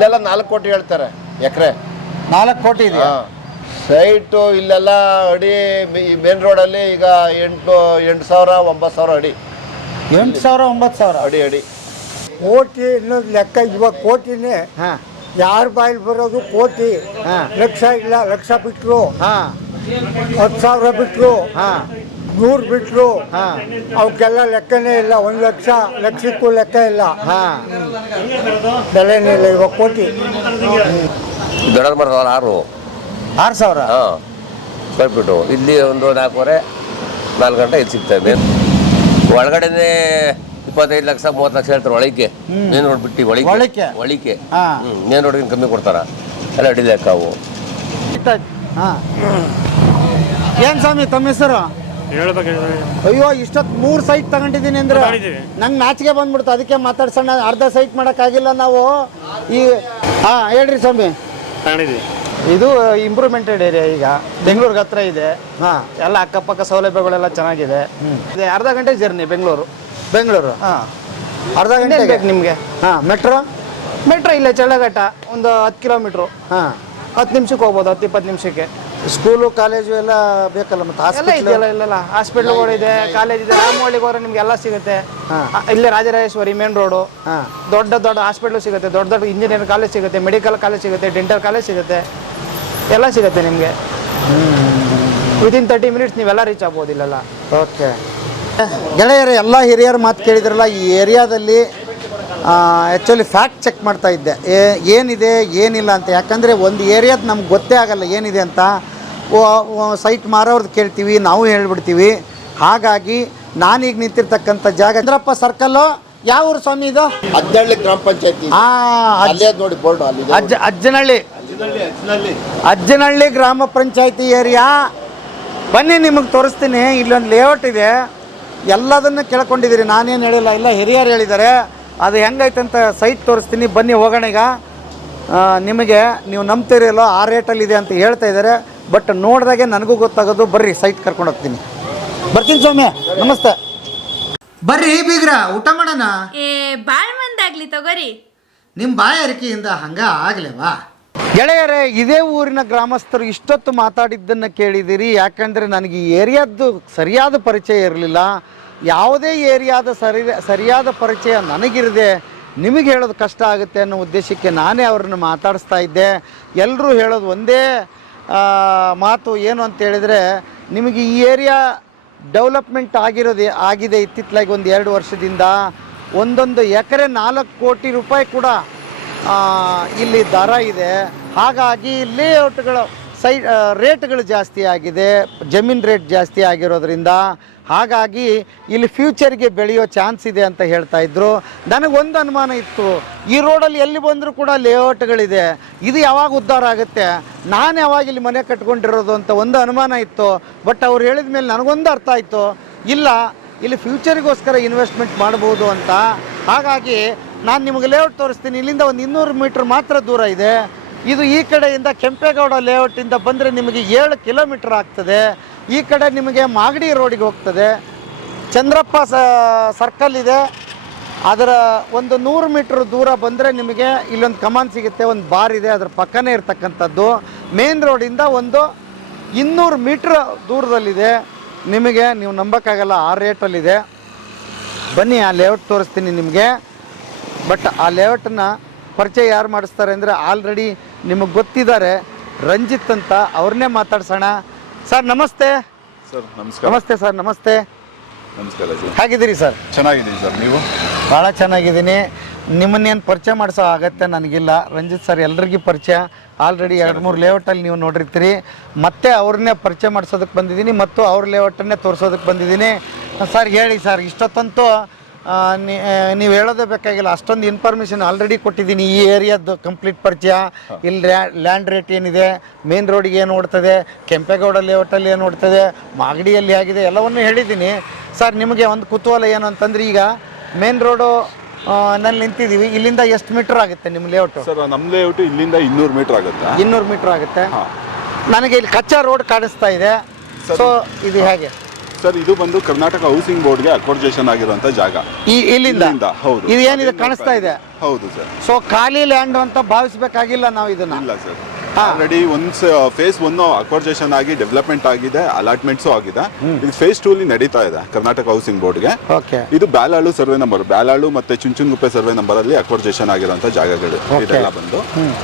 ಇಲ್ಲೆಲ್ಲ ನಾಲ್ಕು ಕೋಟಿ ಹೇಳ್ತಾರೆ ಎಕರೆ. ನಾಲ್ಕು ಕೋಟಿ ಇದೆ ಸೈಟು ಇಲ್ಲೆಲ್ಲ ಅಡಿ ಮೇನ್ ರೋಡಲ್ಲಿ ಈಗ ಎಂಟು ಎಂಟು ಸಾವಿರ ಒಂಬತ್ತು ಸಾವಿರ ಅಡಿ. ಎಂಟು ಸಾವಿರ ಒಂಬತ್ತು ಸಾವಿರ? ಅಡಿ ಅಡಿ. ಕೋಟಿ ಇನ್ನೊಂದು ಲೆಕ್ಕ ಇವಾಗ ಕೋಟಿನೇ ಹಾಂ. ಯಾರ ಬಾಯಲ್ಲಿ ಬರೋದು ಕೋಟಿ. ಹಾ. ಲಕ್ಷ ಇಲ್ಲ ಲಕ್ಷ ಬಿಟ್ಟರು ಹಾಂ. ಹತ್ತು ಸಾವಿರ ಬಿಟ್ಟರು ಹಾಂ. ನೂರು ಬಿಟ್ರು ಹಾಂ. ಅವಕ್ಕೆಲ್ಲ ಲೆಕ್ಕನೇ ಇಲ್ಲ ಒಂದು ಲಕ್ಷ ಲಕ್ಷಕ್ಕೂ ಲೆಕ್ಕ ಇಲ್ಲ. ಹಾಂ. ಬೆಲೆನೇ ಇಲ್ಲ ಇವಾಗ ಕೋಟಿ. ದೊಡ್ಡ ಮರ ಆರು. ಆರು ಸಾವಿರ? ಹಾಂ. ಸ್ಕ್ವೇರ್ ಫೀಟು ಇಲ್ಲಿ ಒಂದು ನಾಲ್ಕೂವರೆ ನಾಲ್ಕು ಗಂಟೆ ಇದು. ಸಿಗ್ತದೆ ಒಳಗಡೆನೆ ಇಪ್ಪತ್ತೈದು ಲಕ್ಷ ಮೂವತ್ತು ಲಕ್ಷ ಹೇಳ್ತಾರೆ ಒಳಕ್ಕೆ ಮೇನ್ ರೋಡ್ ಬಿಟ್ಟು ಒಳಕ್ಕೆ ಒಳಕ್ಕೆ? ಮೇನ್ ರೋಡ್ಗೆ ಕಮ್ಮಿ ಕೊಡ್ತಾರ. ಎಲ್ಲ ಅಡಿ ಲೆಕ್ಕ ಅವು ಹಾಂ. ಏನು ಸ್ವಾಮಿ ತಮ್ಮ ಹೆಸರು? ಅಯ್ಯೋ ಇಷ್ಟೊತ್ತು ಮೂರು ಸೈಟ್ ತಗೊಂಡಿದ್ದೀನಿ ಅಂದ್ರೆ ನಂಗೆ ನಾಚಿಕೆ ಬಂದ್ಬಿಡ್ತು. ಅದಕ್ಕೆ ಮಾತಾಡ್ಸೋಣ. ಅರ್ಧ ಸೈಟ್ ಮಾಡೋಕ್ಕಾಗಿಲ್ಲ ನಾವು. ಈ ಹಾಂ ಹೇಳ್ರಿ ಸ್ವಾಮಿ. ಇದು ಇಂಪ್ರೂವ್ಮೆಂಟೆಡ್ ಏರಿಯಾ ಈಗ. ಬೆಂಗಳೂರಿಗೆ ಹತ್ರ ಇದೆ. ಹಾಂ. ಎಲ್ಲ ಅಕ್ಕಪಕ್ಕ ಸೌಲಭ್ಯಗಳೆಲ್ಲ ಚೆನ್ನಾಗಿದೆ. ಇದೆ ಅರ್ಧ ಗಂಟೆ ಜರ್ನಿ ಬೆಂಗಳೂರು. ಬೆಂಗಳೂರು? ಹಾಂ. ಅರ್ಧ ಗಂಟೆ ಗಂಟೆ ಬೇಕು ನಿಮಗೆ? ಹಾಂ ಮೆಟ್ರೋ ಮೆಟ್ರೋ ಇಲ್ಲೇ ಚಳ್ಳಘಟ್ಟ ಒಂದು ಹತ್ತು ಕಿಲೋಮೀಟ್ರು ಹಾಂ. ಹತ್ತು ನಿಮಿಷಕ್ಕೆ ಹೋಗ್ಬೋದು ಹತ್ತು ಇಪ್ಪತ್ತು ನಿಮಿಷಕ್ಕೆ. ಸ್ಕೂಲು ಕಾಲೇಜು ಎಲ್ಲ ಬೇಕಲ್ಲ ಮತ್ತೆ ಎಲ್ಲ ಹಾಸ್ಪಿಟಲ್ ಇದೆಯಲ್ಲ ಇಲ್ಲೆಲ್ಲ. ಹಾಸ್ಪಿಟ್ಲ್ಗಳು ಇದೆ ಕಾಲೇಜ್ ಇದೆ. ರಾಮವಳ್ಳಿಗೆ ಹೋದ್ರೆ ನಿಮ್ಗೆ ಎಲ್ಲ ಸಿಗುತ್ತೆ. ಇಲ್ಲೇ ರಾಜರಾಜೇಶ್ವರಿ ಮೇನ್ ರೋಡು ಹಾಂ. ದೊಡ್ಡ ದೊಡ್ಡ ಹಾಸ್ಪಿಟ್ಲು ಸಿಗುತ್ತೆ ದೊಡ್ಡ ದೊಡ್ಡ ಇಂಜಿನಿಯರ್ ಕಾಲೇಜ್ ಸಿಗುತ್ತೆ ಮೆಡಿಕಲ್ ಕಾಲೇಜ್ ಸಿಗುತ್ತೆ ಡೆಂಟಲ್ ಕಾಲೇಜ್ ಸಿಗುತ್ತೆ. ಎಲ್ಲ ಸಿಗುತ್ತೆ ನಿಮಗೆ. ವಿತಿನ್ ತರ್ಟಿ ಮಿನಿಟ್ಸ್ ನೀವೆಲ್ಲ ರೀಚ್ ಆಗ್ಬೋದು ಇಲ್ಲೆಲ್ಲ ಓಕೆ ಗೆಳೆಯರೇ ಎಲ್ಲ ಹಿರಿಯರ ಮಾತು ಕೇಳಿದ್ರಲ್ಲ ಈ ಏರಿಯಾದಲ್ಲಿ ಆ್ಯಕ್ಚುಲಿ ಫ್ಯಾಕ್ಟ್ ಚೆಕ್ ಮಾಡ್ತಾ ಇದ್ದೆ. ಏ- ಏನಿದೆ ಏನಿಲ್ಲ ಅಂತ. ಯಾಕಂದರೆ ಒಂದು ಏರಿಯಾದ ನಮ್ಗೆ ಗೊತ್ತೇ ಆಗಲ್ಲ ಏನಿದೆ ಅಂತ. ಸೈಟ್ ಮಾರೋರ್ದು ಕೇಳ್ತೀವಿ ನಾವು ಹೇಳ್ಬಿಡ್ತೀವಿ. ಹಾಗಾಗಿ ನಾನೀಗ ನಿಂತಿರ್ತಕ್ಕಂಥ ಜಾಗ ಚಂದ್ರಪ್ಪ ಸರ್ಕಲ್ಲು ಯಾವ ಊರು ಸ್ವಾಮಿ ಇದು? ಅಜ್ಜನಹಳ್ಳಿ ಗ್ರಾಮ ಪಂಚಾಯತಿ. ನೋಡಿ ಬೋರ್ಡ್ ಅಲ್ಲಿ ಅಜ್ಜ ಅಜ್ಜನಹಳ್ಳಿ. ಅಜ್ಜನಹಳ್ಳಿ ಗ್ರಾಮ ಪಂಚಾಯತಿ ಏರಿಯಾ. ಬನ್ನಿ ನಿಮಗೆ ತೋರಿಸ್ತೀನಿ ಇಲ್ಲೊಂದು ಲೇಔಟ್ ಇದೆ. ಎಲ್ಲದನ್ನು ಕೇಳ್ಕೊಂಡಿದ್ದೀರಿ ನಾನೇನು ಹೇಳಿಲ್ಲ. ಇಲ್ಲ ಹಿರಿಯರು ಹೇಳಿದ್ದಾರೆ. ಅದು ಹೆಂಗೈತೆ ಅಂತ ಸೈಟ್ ತೋರಿಸ್ತೀನಿ. ಬನ್ನಿ ಹೋಗೋಣ ಈಗ. ನಿಮಗೆ ನೀವು ನಂಬ್ತೀರಿಲ್ಲೋ ಆ ರೇಟಲ್ಲಿದೆ ಅಂತ ಹೇಳ್ತಾ ಇದ್ದಾರೆ. ಬಟ್ ನೋಡಿದಾಗೆ ನನಗೂ ಗೊತ್ತಾಗೋದು. ಬರ್ರಿ ಸೈಟ್ ಕರ್ಕೊಂಡು ಹೋಗ್ತೀನಿ. ಬರ್ತೀನಿ ಸ್ವಾಮಿ. ನಮಸ್ತೆ. ಬರ್ರಿ ಬೀಗ್ರ ಊಟ ಮಾಡೋಣ? ಏ ಬಾಳ್ ಮಂದಾಗ್ಲಿ ತಗೋರಿ. ನಿಮ್ಮ ಬಾಯಾರಿಕೆಯಿಂದ ಹಂಗ ಆಗ್ಲೇವಾ? ಗೆಳೆಯರೇ ಇದೇ ಊರಿನ ಗ್ರಾಮಸ್ಥರು ಇಷ್ಟೊತ್ತು ಮಾತಾಡಿದ್ದನ್ನು ಕೇಳಿದಿರಿ ಯಾಕಂದರೆ ನನಗೆ ಈ ಏರಿಯಾದ್ದು ಸರಿಯಾದ ಪರಿಚಯ ಇರಲಿಲ್ಲ. ಯಾವುದೇ ಏರಿಯಾದ ಸರಿ, ಸರಿಯಾದ ಪರಿಚಯ ನನಗಿರದೆ ನಿಮಗೆ ಹೇಳೋದು ಕಷ್ಟ ಆಗುತ್ತೆ ಅನ್ನೋ ಉದ್ದೇಶಕ್ಕೆ ನಾನೇ ಅವ್ರನ್ನ ಮಾತಾಡಿಸ್ತಾ ಇದ್ದೆ. ಎಲ್ಲರೂ ಹೇಳೋದು ಒಂದೇ ಮಾತು ಏನು ಅಂತೇಳಿದರೆ ನಿಮಗೆ ಈ ಏರಿಯಾ ಡೆವಲಪ್ಮೆಂಟ್ ಆಗಿರೋದು, ಆಗಿದೆ ಇತ್ತಿತ್ತಲಾಗಿ ಒಂದು ಎರಡು ವರ್ಷದಿಂದ. ಒಂದೊಂದು ಎಕರೆ ನಾಲ್ಕು ಕೋಟಿ ರೂಪಾಯಿ ಕೂಡ ಇಲ್ಲಿ ದರ ಇದೆ. ಹಾಗಾಗಿ ಲೇಔಟ್ಗಳು ಸೈ ರೇಟ್ಗಳು ಜಾಸ್ತಿ ಆಗಿದೆ, ಜಮೀನು ರೇಟ್ ಜಾಸ್ತಿ ಆಗಿರೋದ್ರಿಂದ ಹಾಗಾಗಿ ಇಲ್ಲಿ ಫ್ಯೂಚರ್ಗೆ ಬೆಳೆಯೋ ಚಾನ್ಸ್ ಇದೆ ಅಂತ ಹೇಳ್ತಾ ಇದ್ರು. ನನಗೊಂದು ಅನುಮಾನ ಇತ್ತು, ಈ ರೋಡಲ್ಲಿ ಎಲ್ಲಿ ಬಂದರೂ ಕೂಡ ಲೇಔಟ್ಗಳಿದೆ, ಇದು ಯಾವಾಗ ಉದ್ಧಾರ ಆಗುತ್ತೆ? ನಾನು ಯಾವಾಗ ಇಲ್ಲಿ ಮನೆ ಕಟ್ಕೊಂಡಿರೋದು ಅಂತ ಒಂದು ಅನುಮಾನ ಇತ್ತು, ಬಟ್ ಅವ್ರು ಹೇಳಿದ ಮೇಲೆ ನನಗೊಂದು ಅರ್ಥ ಆಯಿತು. ಇಲ್ಲ, ಇಲ್ಲಿ ಫ್ಯೂಚರಿಗೋಸ್ಕರ ಇನ್ವೆಸ್ಟ್ಮೆಂಟ್ ಮಾಡ್ಬೋದು ಅಂತ. ಹಾಗಾಗಿ ನಾನು ನಿಮಗೆ ಲೇಔಟ್ ತೋರಿಸ್ತೀನಿ, ಇಲ್ಲಿಂದ ಒಂದು ಇನ್ನೂರು ಮೀಟ್ರ್ ಮಾತ್ರ ದೂರ ಇದೆ. ಇದು ಈ ಕಡೆಯಿಂದ ಕೆಂಪೇಗೌಡ ಲೇಔಟಿಂದ ಬಂದರೆ ನಿಮಗೆ ಏಳು ಕಿಲೋಮೀಟರ್ ಆಗ್ತದೆ. ಈ ಕಡೆ ನಿಮಗೆ ಮಾಗಡಿ ರೋಡಿಗೆ ಹೋಗ್ತದೆ. ಚಂದ್ರಪ್ಪ ಸರ್ಕಲ್ ಇದೆ. ಅದರ ಒಂದು ನೂರು ಮೀಟ್ರ್ ದೂರ ಬಂದರೆ ನಿಮಗೆ ಇಲ್ಲೊಂದು ಕಮಾನ್ ಸಿಗುತ್ತೆ, ಒಂದು ಬಾರ್ ಇದೆ, ಅದರ ಪಕ್ಕನೇ ಇರತಕ್ಕಂಥದ್ದು. ಮೇನ್ ರೋಡಿಂದ ಒಂದು ಇನ್ನೂರು ಮೀಟ್ರ್ ದೂರದಲ್ಲಿದೆ. ನಿಮಗೆ ನೀವು ನಂಬೋಕ್ಕಾಗಲ್ಲ, ಆ ರೇಟಲ್ಲಿದೆ ಬನ್ನಿ, ಆ ಲೇಔಟ್ ತೋರಿಸ್ತೀನಿ ನಿಮಗೆ. ಬಟ್ ಆ ಲೇಔಟನ್ನ ಪರಿಚಯ ಯಾರು ಮಾಡಿಸ್ತಾರೆ ಅಂದರೆ ಆಲ್ರೆಡಿ ನಿಮಗೆ ಗೊತ್ತಿದ್ದಾರೆ ರಂಜಿತ್ ಅಂತ ಅವ್ರನ್ನೇ ಮಾತಾಡ್ಸೋಣ. ಸರ್ ನಮಸ್ತೆ. ಸರ್ ನಮಸ್ಕಾರ. ನಮಸ್ತೆ ಸರ್ ನಮಸ್ತೆ. ನಮಸ್ಕಾರ ಸರ್ ಹೇಗಿದ್ದೀರಿ ಸರ್? ಚೆನ್ನಾಗಿದ್ದೀನಿ ಸರ್ ನೀವು? ಭಾಳ ಚೆನ್ನಾಗಿದ್ದೀನಿ. ನಿಮ್ಮನ್ನೇನು ಪರಿಚಯ ಮಾಡಿಸೋ ಆಗತ್ತೆ ನನಗಿಲ್ಲ. ರಂಜಿತ್ ಸರ್ ಎಲ್ರಿಗೂ ಪರಿಚಯ. ಆಲ್ರೆಡಿ ಎರಡು ಮೂರು ಲೇಔಟಲ್ಲಿ ನೀವು ನೋಡಿರ್ತೀರಿ. ಮತ್ತೆ ಅವ್ರನ್ನೇ ಪರಿಚಯ ಮಾಡಿಸೋದಕ್ಕೆ ಬಂದಿದ್ದೀನಿ ಮತ್ತು ಅವ್ರ ಲೇಔಟನ್ನೇ ತೋರಿಸೋದಕ್ಕೆ ಬಂದಿದ್ದೀನಿ. ಸರ್ ಹೇಳಿ ಸರ್ ಇಷ್ಟೊತ್ತಂತೂ ನೀವು ಹೇಳೋದೇ ಬೇಕಾಗಿಲ್ಲ ಅಷ್ಟೊಂದು ಇನ್ಫಾರ್ಮೇಷನ್ ಆಲ್ರೆಡಿ ಕೊಟ್ಟಿದ್ದೀನಿ. ಈ ಏರಿಯಾದ್ದು ಕಂಪ್ಲೀಟ್ ಪರಿಚಯ. ಇಲ್ಲಿ ಲ್ಯಾಂಡ್ ರೇಟ್ ಏನಿದೆ ಮೇನ್ ರೋಡಿಗೆ ಏನು ಓಡ್ತದೆ ಕೆಂಪೇಗೌಡ ಲೇಔಟಲ್ಲಿ ಏನು ಓಡ್ತದೆ ಮಾಗಡಿಯಲ್ಲಿ ಆಗಿದೆ ಎಲ್ಲವನ್ನೂ ಹೇಳಿದ್ದೀನಿ. ಸರ್ ನಿಮಗೆ ಒಂದು ಕುತೂಹಲ ಏನು ಅಂತಂದ್ರೆ ಈಗ ಮೇನ್ ರೋಡು ನಲ್ಲಿ ನಿಂತಿದ್ದೀವಿ. ಇಲ್ಲಿಂದ ಎಷ್ಟು ಮೀಟರ್ ಆಗುತ್ತೆ ನಿಮ್ಮ ಲೇಔಟು ಸರ್ ನಮ್ಮ ಲೇಔಟ್ ಇಲ್ಲಿಂದ ಇನ್ನೂರು ಮೀಟರ್ ಆಗುತ್ತೆ? ಇನ್ನೂರು ಮೀಟರ್ ಆಗುತ್ತೆ. ನನಗೆ ಇಲ್ಲಿ ಕಚ್ಚಾ ರೋಡ್ ಕಾಣಿಸ್ತಾ ಇದೆ. ಸೊ ಇದು ಹೇಗೆ? ಸರ್ ಇದು ಬಂದು ಕರ್ನಾಟಕ ಹೌಸಿಂಗ್ ಬೋರ್ಡ್ಗೆ ಅಕ್ವರ್ಜೇಷನ್ ಆಗಿರುವಂತ ಜಾಗ. ಈ ಇಲ್ಲಿಂದ? ಹೌದು. ಇದು ಏನಿದೆ ಕಾಣಿಸ್ತಾ ಇದೆ? ಹೌದು ಸರ್. ಸೊ ಖಾಲಿ ಲ್ಯಾಂಡ್ ಅಂತ ಭಾವಿಸಬೇಕಾಗಿಲ್ಲ ನಾವು ಇದನ್ನ ಇಲ್ಲ ಸರ್. ಆಲ್ರೆಡಿ ಒಂದ್ ಫೇಸ್ ಒನ್ ಅಕ್ವರ್ಜೇಷನ್ ಆಗಿ ಡೆವಲಪ್ಮೆಂಟ್ ಆಗಿದೆ ಅಲಾಟ್ಮೆಂಟ್ಸ್ ಆಗಿದೆ. ಇದು ಫೇಸ್ ಟೂ ಅಲ್ಲಿ ನಡೀತಾ ಇದೆ ಕರ್ನಾಟಕ ಹೌಸಿಂಗ್ ಬೋರ್ಡ್ಗೆ ಓಕೆ ಇದು ಬ್ಯಾಲಾಳು ಸರ್ವೆ ನಂಬರ್ ಬ್ಯಾಲಾಳು ಮತ್ತೆ ಚುಂಚುನ್ಗುಪ್ಪೆ ಸರ್ವೆ ನಂಬರ್ ಅಲ್ಲಿ ಅಕ್ವರ್ಜೇಷನ್ ಆಗಿರುವಂತಹ ಜಾಗಗಳು ಇದೆಲ್ಲ ಬಂದು.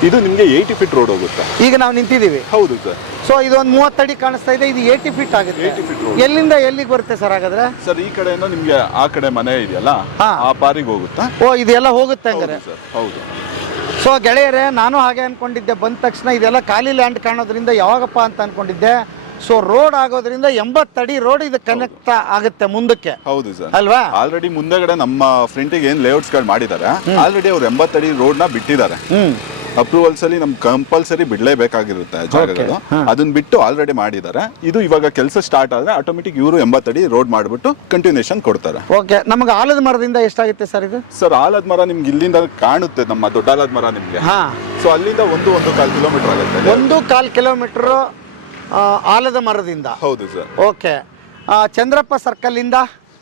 ಇದು ನಿಮ್ಗೆ ಏಯ್ಟಿ ಫೀಟ್ ರೋಡ್ ಹೋಗುತ್ತೆ. ಈಗ ನಾವು ನಿಂತಿದ್ದೀವಿ. ಹೌದು ಸರ್ ಸೊ ಇದು ಒಂದು ಮೂವತ್ತಡಿ ಕಾಣಿಸ್ತಾ ಇದೆ ಇದು ಏಯ್ಟಿ ಫೀಟ್ ಆಗುತ್ತೆ. 80 feet ಎಲ್ಲಿಂದ ಎಲ್ಲಿಗೆ ಬರುತ್ತೆ ಸರ್ ಹಾಗಾದ್ರೆ? ಸರ್ ಈ ಕಡೆಯಿಂದ ನಿಮ್ಗೆ ಆ ಕಡೆ ಮನೆ ಇದೆಯಲ್ಲ. ಆ ಪಾರಿಗೆ ಹೋಗುತ್ತಾ? ಓ ಇದೆಲ್ಲ ಹೋಗುತ್ತೆ ಹಂಗಾರೆ. ಹೌದು. ಸೊ ಗೆಳೆಯರೇ ನಾನು ಹಾಗೆ ಅನ್ಕೊಂಡಿದ್ದೆ. ಬಂದ ತಕ್ಷಣ ಇದೆಲ್ಲ ಖಾಲಿ ಲ್ಯಾಂಡ್ ಕಾಣೋದ್ರಿಂದ ಯಾವಾಗಪ್ಪ ಅಂತ ಅನ್ಕೊಂಡಿದ್ದೆ. ಸೊ ರೋಡ್ ಆಗೋದ್ರಿಂದ ಎಂಬತ್ತಡಿ ರೋಡ್ ಇದು ಕನೆಕ್ಟ್ ಆಗುತ್ತೆ ಮುಂದಕ್ಕೆ. ಹೌದು ಸರ್. ಅಲ್ವಾ? ಆಲ್ರೆಡಿ ಮುಂದೆಗಡೆ ನಮ್ಮ ಫ್ರಂಟಿಗೆ ಏನ್ ಲೇಔಟ್ಸ್ಗಳು ಮಾಡಿದ್ದಾರೆ. ಆಲ್ರೆಡಿ ಅವ್ರು ಎಂಬತ್ತಡಿ ರೋಡ್ನ ಬಿಟ್ಟಿದ್ದಾರೆ. ಹ್ಮ್. ಅಪ್ರೂವಲ್ಸ್ ಅಲ್ಲಿ ನಮ್ ಕಂಪಲ್ಸರಿ ಬಿಡ್ಲೇಬೇಕಾಗಿರುತ್ತೆ ಜಾಗಗಳು. ಅದನ್ನ ಬಿಟ್ಟು ಆಲ್ರೆಡಿ ಮಾಡಿದ್ದಾರೆ. ಇದು ಇವಾಗ ಕೆಲಸ ಸ್ಟಾರ್ಟ್ ಆದ್ರೆ ಆಟೋಮೆಟಿಕ್ ಇವರು ಎಂಬತ್ತಡಿ ರೋಡ್ ಮಾಡಿಬಿಟ್ಟು ಕಂಟಿನ್ಯೂಷನ್ ಕೊಡ್ತಾರೆ. ಓಕೆ ನಮಗೆ ಆಲದ ಮರದಿಂದ ಎಷ್ಟಾಗುತ್ತೆ ಸರ್ ಇದು? ಸರ್ ಆಲದ ಮರ ನಿಮ್ಗೆ ಇಲ್ಲಿಂದ ಕಾಣುತ್ತೆ ನಮ್ಮ ದೊಡ್ಡ ಆಲದ ಮರ ನಿಮ್ಗೆ. ಹಾ. ಸೊ ಅಲ್ಲಿಂದ ಒಂದು ಒಂದು ಕಾಲ್ ಕಿಲೋಮೀಟರ್ ಆಗುತ್ತೆ. ಒಂದು ಕಾಲ್ ಕಿಲೋಮೀಟರ್ ಆಲದ ಮರದಿಂದ. ಹೌದು ಸರ್. ಓಕೆ ಚಂದ್ರಪ್ಪ ಸರ್ಕಲ್ ಇಂದ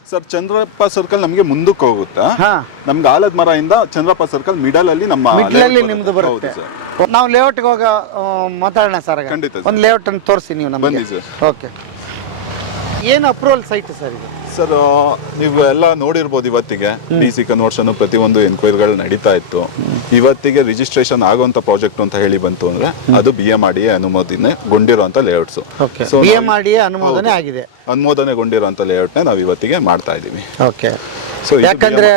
ಸರ್ ಚಂದ್ರಪ್ಪ ಸರ್ಕಲ್ ನಮಗೆ ಮುಂದಕ್ಕೆ ಹೋಗುತ್ತಾ. ಹಾ. ನಮ್ಗೆ ಆಲದ ಮರ ಇಂದ ಚಂದ್ರಪ್ಪ ಸರ್ಕಲ್ ಮಿಡಲ್ ಅಲ್ಲಿ ನಮ್ಮ ಮಿಡ್ಲಲ್ಲಿ layout ನಿಮ್ದು ಹೌದು ಬರುತ್ತೆ ಸರ್. ನಾವು ಲೇಔಟ್ಗೆ ಹೋಗ ಆ, ಮಾತಾಡೋಣ ಸರ್ ಖಂಡಿತ ಸರ್. ಒಂದು ಲೇಔಟ್ ಅನ್ನು ತೋರಿಸಿ ನೀವು ನಮಗೆ. ಬನ್ನಿ ಸರ್. ಓಕೆ ಏನು ಅಪ್ರೂವಲ್ ಸೈಟ್ ಸರ್ ಇದು? ಸರ್ ನೀವು ಎಲ್ಲ ನೋಡಿರ್ಬೋದು ಇವತ್ತಿಗೆ. ಡಿ ಸಿ ಕನ್ವರ್ಷನ್ ಪ್ರತಿಯೊಂದು ಎನ್ಕ್ವೈರಿಗಳು ನಡೀತಾ ಇತ್ತು. ಇವತ್ತಿಗೆ ರಿಜಿಸ್ಟ್ರೇಷನ್ ಆಗುವಂತ ಪ್ರಾಜೆಕ್ಟ್ ಅಂತ ಹೇಳಿ ಬಂತು ಅಂದ್ರೆ ಅದು ಬಿ ಎಂ ಆರ್ ಡಿ ಅನುಮೋದನೆ ಗೊಂಡಿರುವಂತ layouts B M R D ಅನುಮೋದನೆ ಆಗಿದೆ. ಅನುಮೋದನೆಗೊಂಡಿರುವಂತ ಲೇಔಟ್ನ ನಾವು ಇವತ್ತಿಗೆ ಮಾಡ್ತಾ ಇದೀವಿ ಓಕೆ ಯಾಕಂದ್ರೆ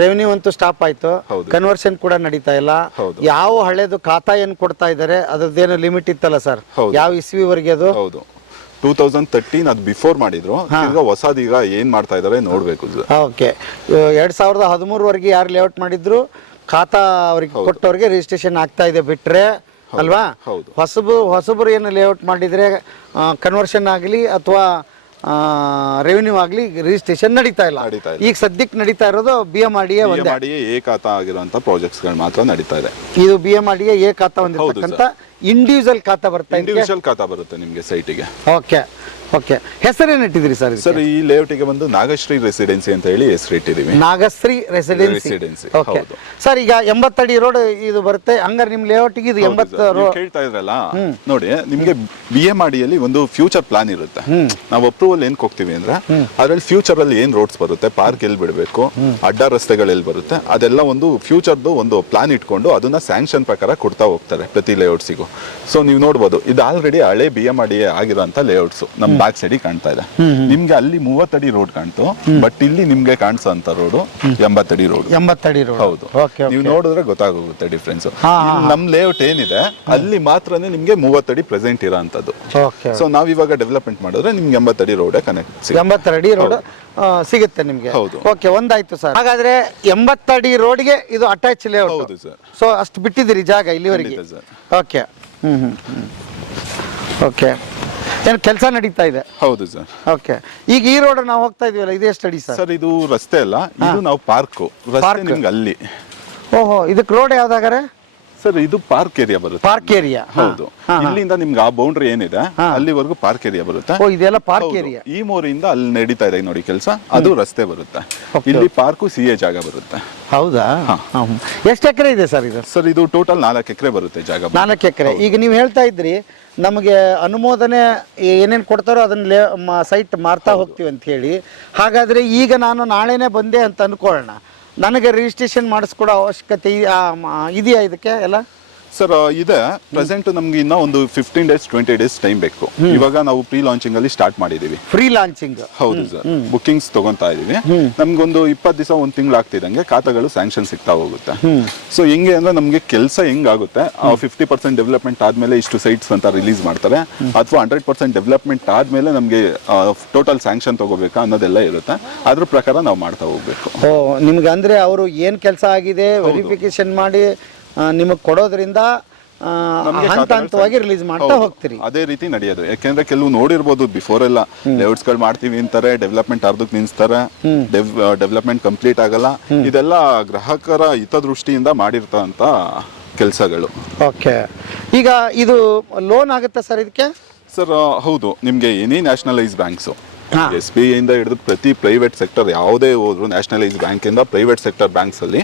ರೆವಿನ್ಯೂ ಅಂತೂ ಸ್ಟಾಪ್ ಆಯ್ತು. ಕನ್ವರ್ಷನ್ ಕೂಡ ನಡೀತಾ ಇಲ್ಲ. ಯಾವ ಹಳೆದು ಖಾತಾ ಏನ್ ಕೊಡ್ತಾ ಇದಾರೆ ಅದ್ರದ್ದೇನು ಲಿಮಿಟ್ ಇತ್ತಲ್ಲ ಸರ್. ಯಾವ ಇಸ್ವಿವರೆಗೆ ಅದು? ಹೌದು. ಟೂ ತೌಸಂಡ್ ತರ್ಟೀನ್ ಅದು ಬಿಫೋರ್ ಮಾಡಿದ್ರು ಈಗ ಹೊಸದೀಗ ಏನ್ ಮಾಡ್ತಾ ಇದಾರೆ ನೋಡ್ಬೇಕು ಸರ್ ಓಕೆ ಎರಡ್ ಸಾವಿರದ ಹದಿಮೂರವರೆಗೆ ಯಾರು ಲೇಔಟ್ ಮಾಡಿದ್ರು ಖಾತಾ ಅವ್ರಿಗೆ ಕೊಟ್ಟವ್ರಿಗೆ ರಿಜಿಸ್ಟ್ರೇಷನ್ ಆಗ್ತಾ ಇದೆ ಬಿಟ್ರೆ ಅಲ್ವಾ? ಹೌದು. ಹೊಸಬು ಹೊಸಬರು ಏನು ಲೇಔಟ್ ಮಾಡಿದ್ರೆ ಕನ್ವರ್ಷನ್ ಆಗಲಿ ಅಥವಾ ರೆವಿನ್ಯೂ ಆಗಲಿ ರಿಜಿಸ್ಟ್ರೇಷನ್ ನಡೀತಾ ಇಲ್ಲ. ನಡೀತಾ ಇಲ್ಲ. ಈಗ ಸದ್ಯಕ್ಕೆ ನಡೀತಾ ಇರೋದು ಬಿ ಎಂ ಆರ್ ಡಿ ಒಂದೇ. ಎಂ ಆಗಿರುವಂತ ಪ್ರಾಜೆಕ್ಟ್ಸ್ಗಳು ಮಾತ್ರ ನಡೀತಾ ಇದೆ. ಇದು B M R D A khata ಹೊಂದಿರತಕ್ಕಂಥ ಇಂಡಿವಿಜುವಲ್ ಖಾತಾ ಬರ್ತಾ ಇದೆ ಇಂಡಿವಿಜುವಲ್ ಖಾತಾ ಬರುತ್ತೆ ನಿಮಗೆ ಸೈಟಿಗೆ ಓಕೆ ಓಕೆ. ಹೆಸರೇನಿಟ್ಟಿದ್ರಿ ಸರ್ ಸರ್ ಈ ಲೇಔಟಿಗೆ ಬಂದು ನಾಗಶ್ರೀ ರೆಸಿಡೆನ್ಸಿ ಅಂತ ಹೇಳಿ ಹೆಸರು ಇಟ್ಟಿದೀವಿ ನಾಗಶ್ರೀ ರೆಸಿಡೆನ್ಸಿ. Residency, okay. ಹೌದು. ಸರ್ ಈಗ ಎಂಬತ್ತಡಿ ರೋಡ್ ಇದು ಬರುತ್ತೆ. ಹಂಗಾರೆ ನಿಮ್ಮ ಲೇಔಟಿಗೆ ಇದು ಹೌದು ಎಂಬತ್ತು sir. ನೀವು ಕೇಳ್ತಾ ಇದ್ರಲ್ಲ? ನೋಡಿ ನಿಮ್ಗೆ ಬಿ ಎಂ ಅಡಿಯಲ್ಲಿ ಒಂದು ಫ್ಯೂಚರ್ ಪ್ಲಾನ್ ಇರುತ್ತೆ. ನಾವು ಅಪ್ರೂವಲ್ ಏನ್ ಹೋಗ್ತೀವಿ ಅಂದ್ರೆ ಅದ್ರಲ್ಲಿ ಫ್ಯೂಚರ್ ಅಲ್ಲಿ ಏನ್ ರೋಡ್ಸ್ ಬರುತ್ತೆ ಪಾರ್ಕ್ ಎಲ್ಲಿ ಬಿಡಬೇಕು ಅಡ್ಡ ರಸ್ತೆಗಳು ಎಲ್ಲಿ ಬರುತ್ತೆ ಅದೆಲ್ಲ ಒಂದು ಫ್ಯೂಚರ್ದು ಒಂದು ಪ್ಲಾನ್ ಇಟ್ಕೊಂಡು ಅದನ್ನ ಸ್ಯಾಂಕ್ಷನ್ ಪ್ರಕಾರ ಕೊಡ್ತಾ ಹೋಗ್ತಾರೆ ಪ್ರತಿ ಲೇಔಟ್ಸಿಗೂ ಸೊ ನೀವು ನೋಡ್ಬೋದು ಇದು ಆಲ್ರೆಡಿ ಹಳೆ ಬಿ ಎಂ ಅಡಿ ಆಗಿರೋಂಥ ಲೇಔಟ್ಸ್ ನಮ್ ಬ್ಯಾಕ್ ಸೈಡ್ ಕಾಣ್ತಾ ಇದೆ. ನಿಮ್ಗೆ ಅಲ್ಲಿ ಮೂವತ್ತಡಿ ರೋಡ್ ಕಾಣ್ತು ಬಟ್ ಇಲ್ಲಿ ನಿಮ್ಗೆ ಕಾಣಿಸೋ ಅಂತ ರೋಡ್ ಎಂಬತ್ತಡಿ ರೋಡ್. ಎಂಬತ್ತಡಿ ರೋಡ್. ಹೌದು. ನೀವು ನೋಡಿದ್ರೆ ಗೊತ್ತಾಗುತ್ತೆ ಡಿಫ್ರೆನ್ಸ್ ನಮ್ ಲೇಔಟ್ ಏನಿದೆ ಅಲ್ಲಿ ಮಾತ್ರನೇ ನಿಮ್ಗೆ ಮೂವತ್ತಡಿ ಪ್ರೆಸೆಂಟ್ ಇರೋಂಥದ್ದು ಸೊ ನಾವ್ ಇವಾಗ ಡೆವಲಪ್ಮೆಂಟ್ ಮಾಡಿದ್ರೆ ನಿಮ್ಗೆ ಎಂಬತ್ತಡಿ ರೋಡ್ ಕನೆಕ್ಟ್ ಎಂಬತ್ತಡಿ ರೋಡ್ ಸಿಗುತ್ತೆ ನಿಮ್ಗೆ? ಹೌದು. ಓಕೆ ಒಂದಾಯ್ತು ಸರ್. ಹಾಗಾದ್ರೆ ಎಂಬತ್ತಡಿ ರೋಡ್ಗೆ ಇದು ಅಟ್ಯಾಚ್ ಲೇಔಟ್ ಹೌದು ಸರ್. ಸೊ ಅಷ್ಟು ಬಿಟ್ಟಿದ್ದೀರಿ ಜಾಗ ಇಲ್ಲಿವರೆಗೆ? Sir. Okay. Hmm hmm. Okay. ಏನು ಕೆಲಸ ನಡೀತಾ ಇದೆ. ಹೌದು ಸರ್. ಓಕೆ. ಈಗ ಈ ರೋಡ್ ನಾವು ಹೋಗ್ತಾ ಇದೀವಲ್ಲ ಇದೇ ಸ್ಟಡಿ ಸರ್? ಸರ್ ಇದು ರಸ್ತೆ ಅಲ್ಲ ಇದು ನಾವು ಪಾರ್ಕ್ ರಸ್ತೆ. ನಿಮ್ಗೆ ಅಲ್ಲಿ. ಓಹೋ ಇದಕ್ಕೆ ರೋಡ್ ಯಾವ್ದಾಗಾರೆ ಸರ್ ಇದು ಪಾರ್ಕ್ ಏರಿಯಾ ಬರುತ್ತೆ. Park area. ಹೌದು. ಇಲ್ಲಿಂದ ನಿಮ್ಗೆ ಆ ಬೌಂಡ್ರಿ ಏನಿದೆ ಅಲ್ಲಿವರೆಗೂ ಪಾರ್ಕ್ ಏರಿಯಾ ಬರುತ್ತೆ. ಓ ಇದೆಲ್ಲ ಪಾರ್ಕ್ ಏರಿಯಾ. ಈ ಮೋರಿಂದ ಅಲ್ಲಿ ನಡೀತಾ ಇದೆ ನೋಡಿ ಕೆಲಸ. ಅದು ರಸ್ತೆ ಬರುತ್ತೆ. ಇಲ್ಲಿ ಪಾರ್ಕ್ ಸಿ ಎ ಜಾಗ ಬರುತ್ತೆ. ಹೌದಾ? ಎಷ್ಟು ಎಕರೆ ಇದೆ ಸರ್ ಇದು? ಸರ್ ಇದು ಟೋಟಲ್ ನಾಲ್ಕು ಎಕರೆ ಬರುತ್ತೆ ಜಾಗ ನಾಲ್ಕು ಎಕರೆ. ಈಗ ನೀವು ಹೇಳ್ತಾ ಇದ್ರಿ ನಮಗೆ ಅನುಮೋದನೆ ಏನೇನು ಕೊಡ್ತಾರೋ ಅದನ್ನ ಸೈಟ್ ಮಾರ್ತಾ ಹೋಗ್ತೀವಿ ಅಂತ ಹೇಳಿ. ಹಾಗಾದ್ರೆ ಈಗ ನಾನು ನಾಳೆನೇ ಬಂದೆ ಅಂತ ಅನ್ಕೊಳ್ಳೋಣ. ನನಗೆ ರಿಜಿಸ್ಟ್ರೇಷನ್ ಮಾಡಿಸ್ಕೊಡೋ ಅವಶ್ಯಕತೆ ಇದೆಯಾ ಇದಕ್ಕೆ ಎಲ್ಲ? ಸರ್ ಇದೆ. ಪ್ರೆಸೆಂಟ್ ನಮ್ಗೆ ಇನ್ನ ಒಂದು fifteen days twenty days time ಬೇಕು. ಇವಾಗ ನಾವು ಪ್ರೀ ಲಾಂಚಿಂಗ್ ಅಲ್ಲಿ ಸ್ಟಾರ್ಟ್ ಮಾಡಿದೀವಿ. ಫ್ರೀ ಲಾಂಚಿಂಗ್ ಹೌದು ಸರ್ ಬುಕಿಂಗ್ಸ್ ತಗೊಂತಾ ಇದೀವಿ. ನಮ್ಗೊಂದು ಇಪ್ಪತ್ತು ದಿವಸ ಒಂದು ತಿಂಗಳು ಆಗ್ತಿದಂಗೆ ಖಾತಾಗಳು ಸ್ಯಾಂಕ್ಷನ್ ಸಿಗ್ತಾ ಹೋಗುತ್ತೆ. ಸೊ ಹೆಂಗೆ ಅಂದ್ರೆ ನಮ್ಗೆ ಕೆಲಸ ಹೆಂಗಾಗುತ್ತೆ? ಫಿಫ್ಟಿ ಪರ್ಸೆಂಟ್ ಡೆವಲಪ್ಮೆಂಟ್ ಆದ್ಮೇಲೆ ಇಷ್ಟು ಸೈಟ್ಸ್ ಅಂತ ರಿಲೀಸ್ ಮಾಡ್ತಾರೆ. ಅಥವಾ ಹಂಡ್ರೆಡ್ ಪರ್ಸೆಂಟ್ ಡೆವಲಪ್ಮೆಂಟ್ ಆದ್ಮೇಲೆ ನಮ್ಗೆ ಟೋಟಲ್ ಸ್ಯಾಂಕ್ಷನ್ ತಗೋಬೇಕಾ ಅನ್ನೋದೆಲ್ಲ ಇರುತ್ತೆ. ಅದ್ರ ಪ್ರಕಾರ ನಾವು ಮಾಡ್ತಾ ಹೋಗ್ಬೇಕು. ನಿಮ್ಗೆ ಅಂದ್ರೆ ಅವರು ಏನ್ ಕೆಲಸ ಆಗಿದೆ? ವೆರಿಫಿಕೇಶನ್ ಮಾಡಿ ನಿಮಗೆ ಕೊಡೋದ್ರಿಂದ ಹಂತ ಹಂತವಾಗಿ ರಿಲೀಸ್ ಮಾಡ್ತಾ ಹೋಗ್ತೀರಿ. ಅದೇ ರೀತಿ ನಡೆಯೋದು. ಯಾಕೆಂದ್ರೆ ಕೆಲವು ನೋಡಿರ್ಬೋದು ಬಿಫೋರ್ ಎಲ್ಲ ಲೇಔಟ್ಸ್ಗಳು ಮಾಡ್ತೀವಿ ಅಂತಾರೆ ಡೆವಲಪ್ಮೆಂಟ್ ಅರ್ಧಕ್ ನಿಲ್ಸ್ತಾರೆ ಡೆವಲಪ್ಮೆಂಟ್ ಕಂಪ್ಲೀಟ್ ಆಗಲ್ಲ. ಇದೆಲ್ಲ ಗ್ರಾಹಕರ ಹಿತದೃಷ್ಟಿಯಿಂದ ಮಾಡಿರ್ತಂತ ಕೆಲಸಗಳು. ಓಕೆ. ಈಗ ಇದು ಲೋನ್ ಆಗುತ್ತಾ ಸರ್ ಇದಕ್ಕೆ? ಸರ್ ಹೌದು. ನಿಮ್ಗೆ any nationalise banks. S B ಇಂದ ಹಿಡಿದು ಪ್ರತಿ ಪ್ರೈವೇಟ್ ಸೆಕ್ಟರ್ ಯಾವುದೇ ಹೋದ್ರು ನ್ಯಾಷನಲೈಸ್ ಬ್ಯಾಂಕ್ ಇಂದ ಪ್ರೈವೇಟ್ ಸೆಕ್ಟರ್ ಬ್ಯಾಂಕ್ಸ್ ಅಲ್ಲಿ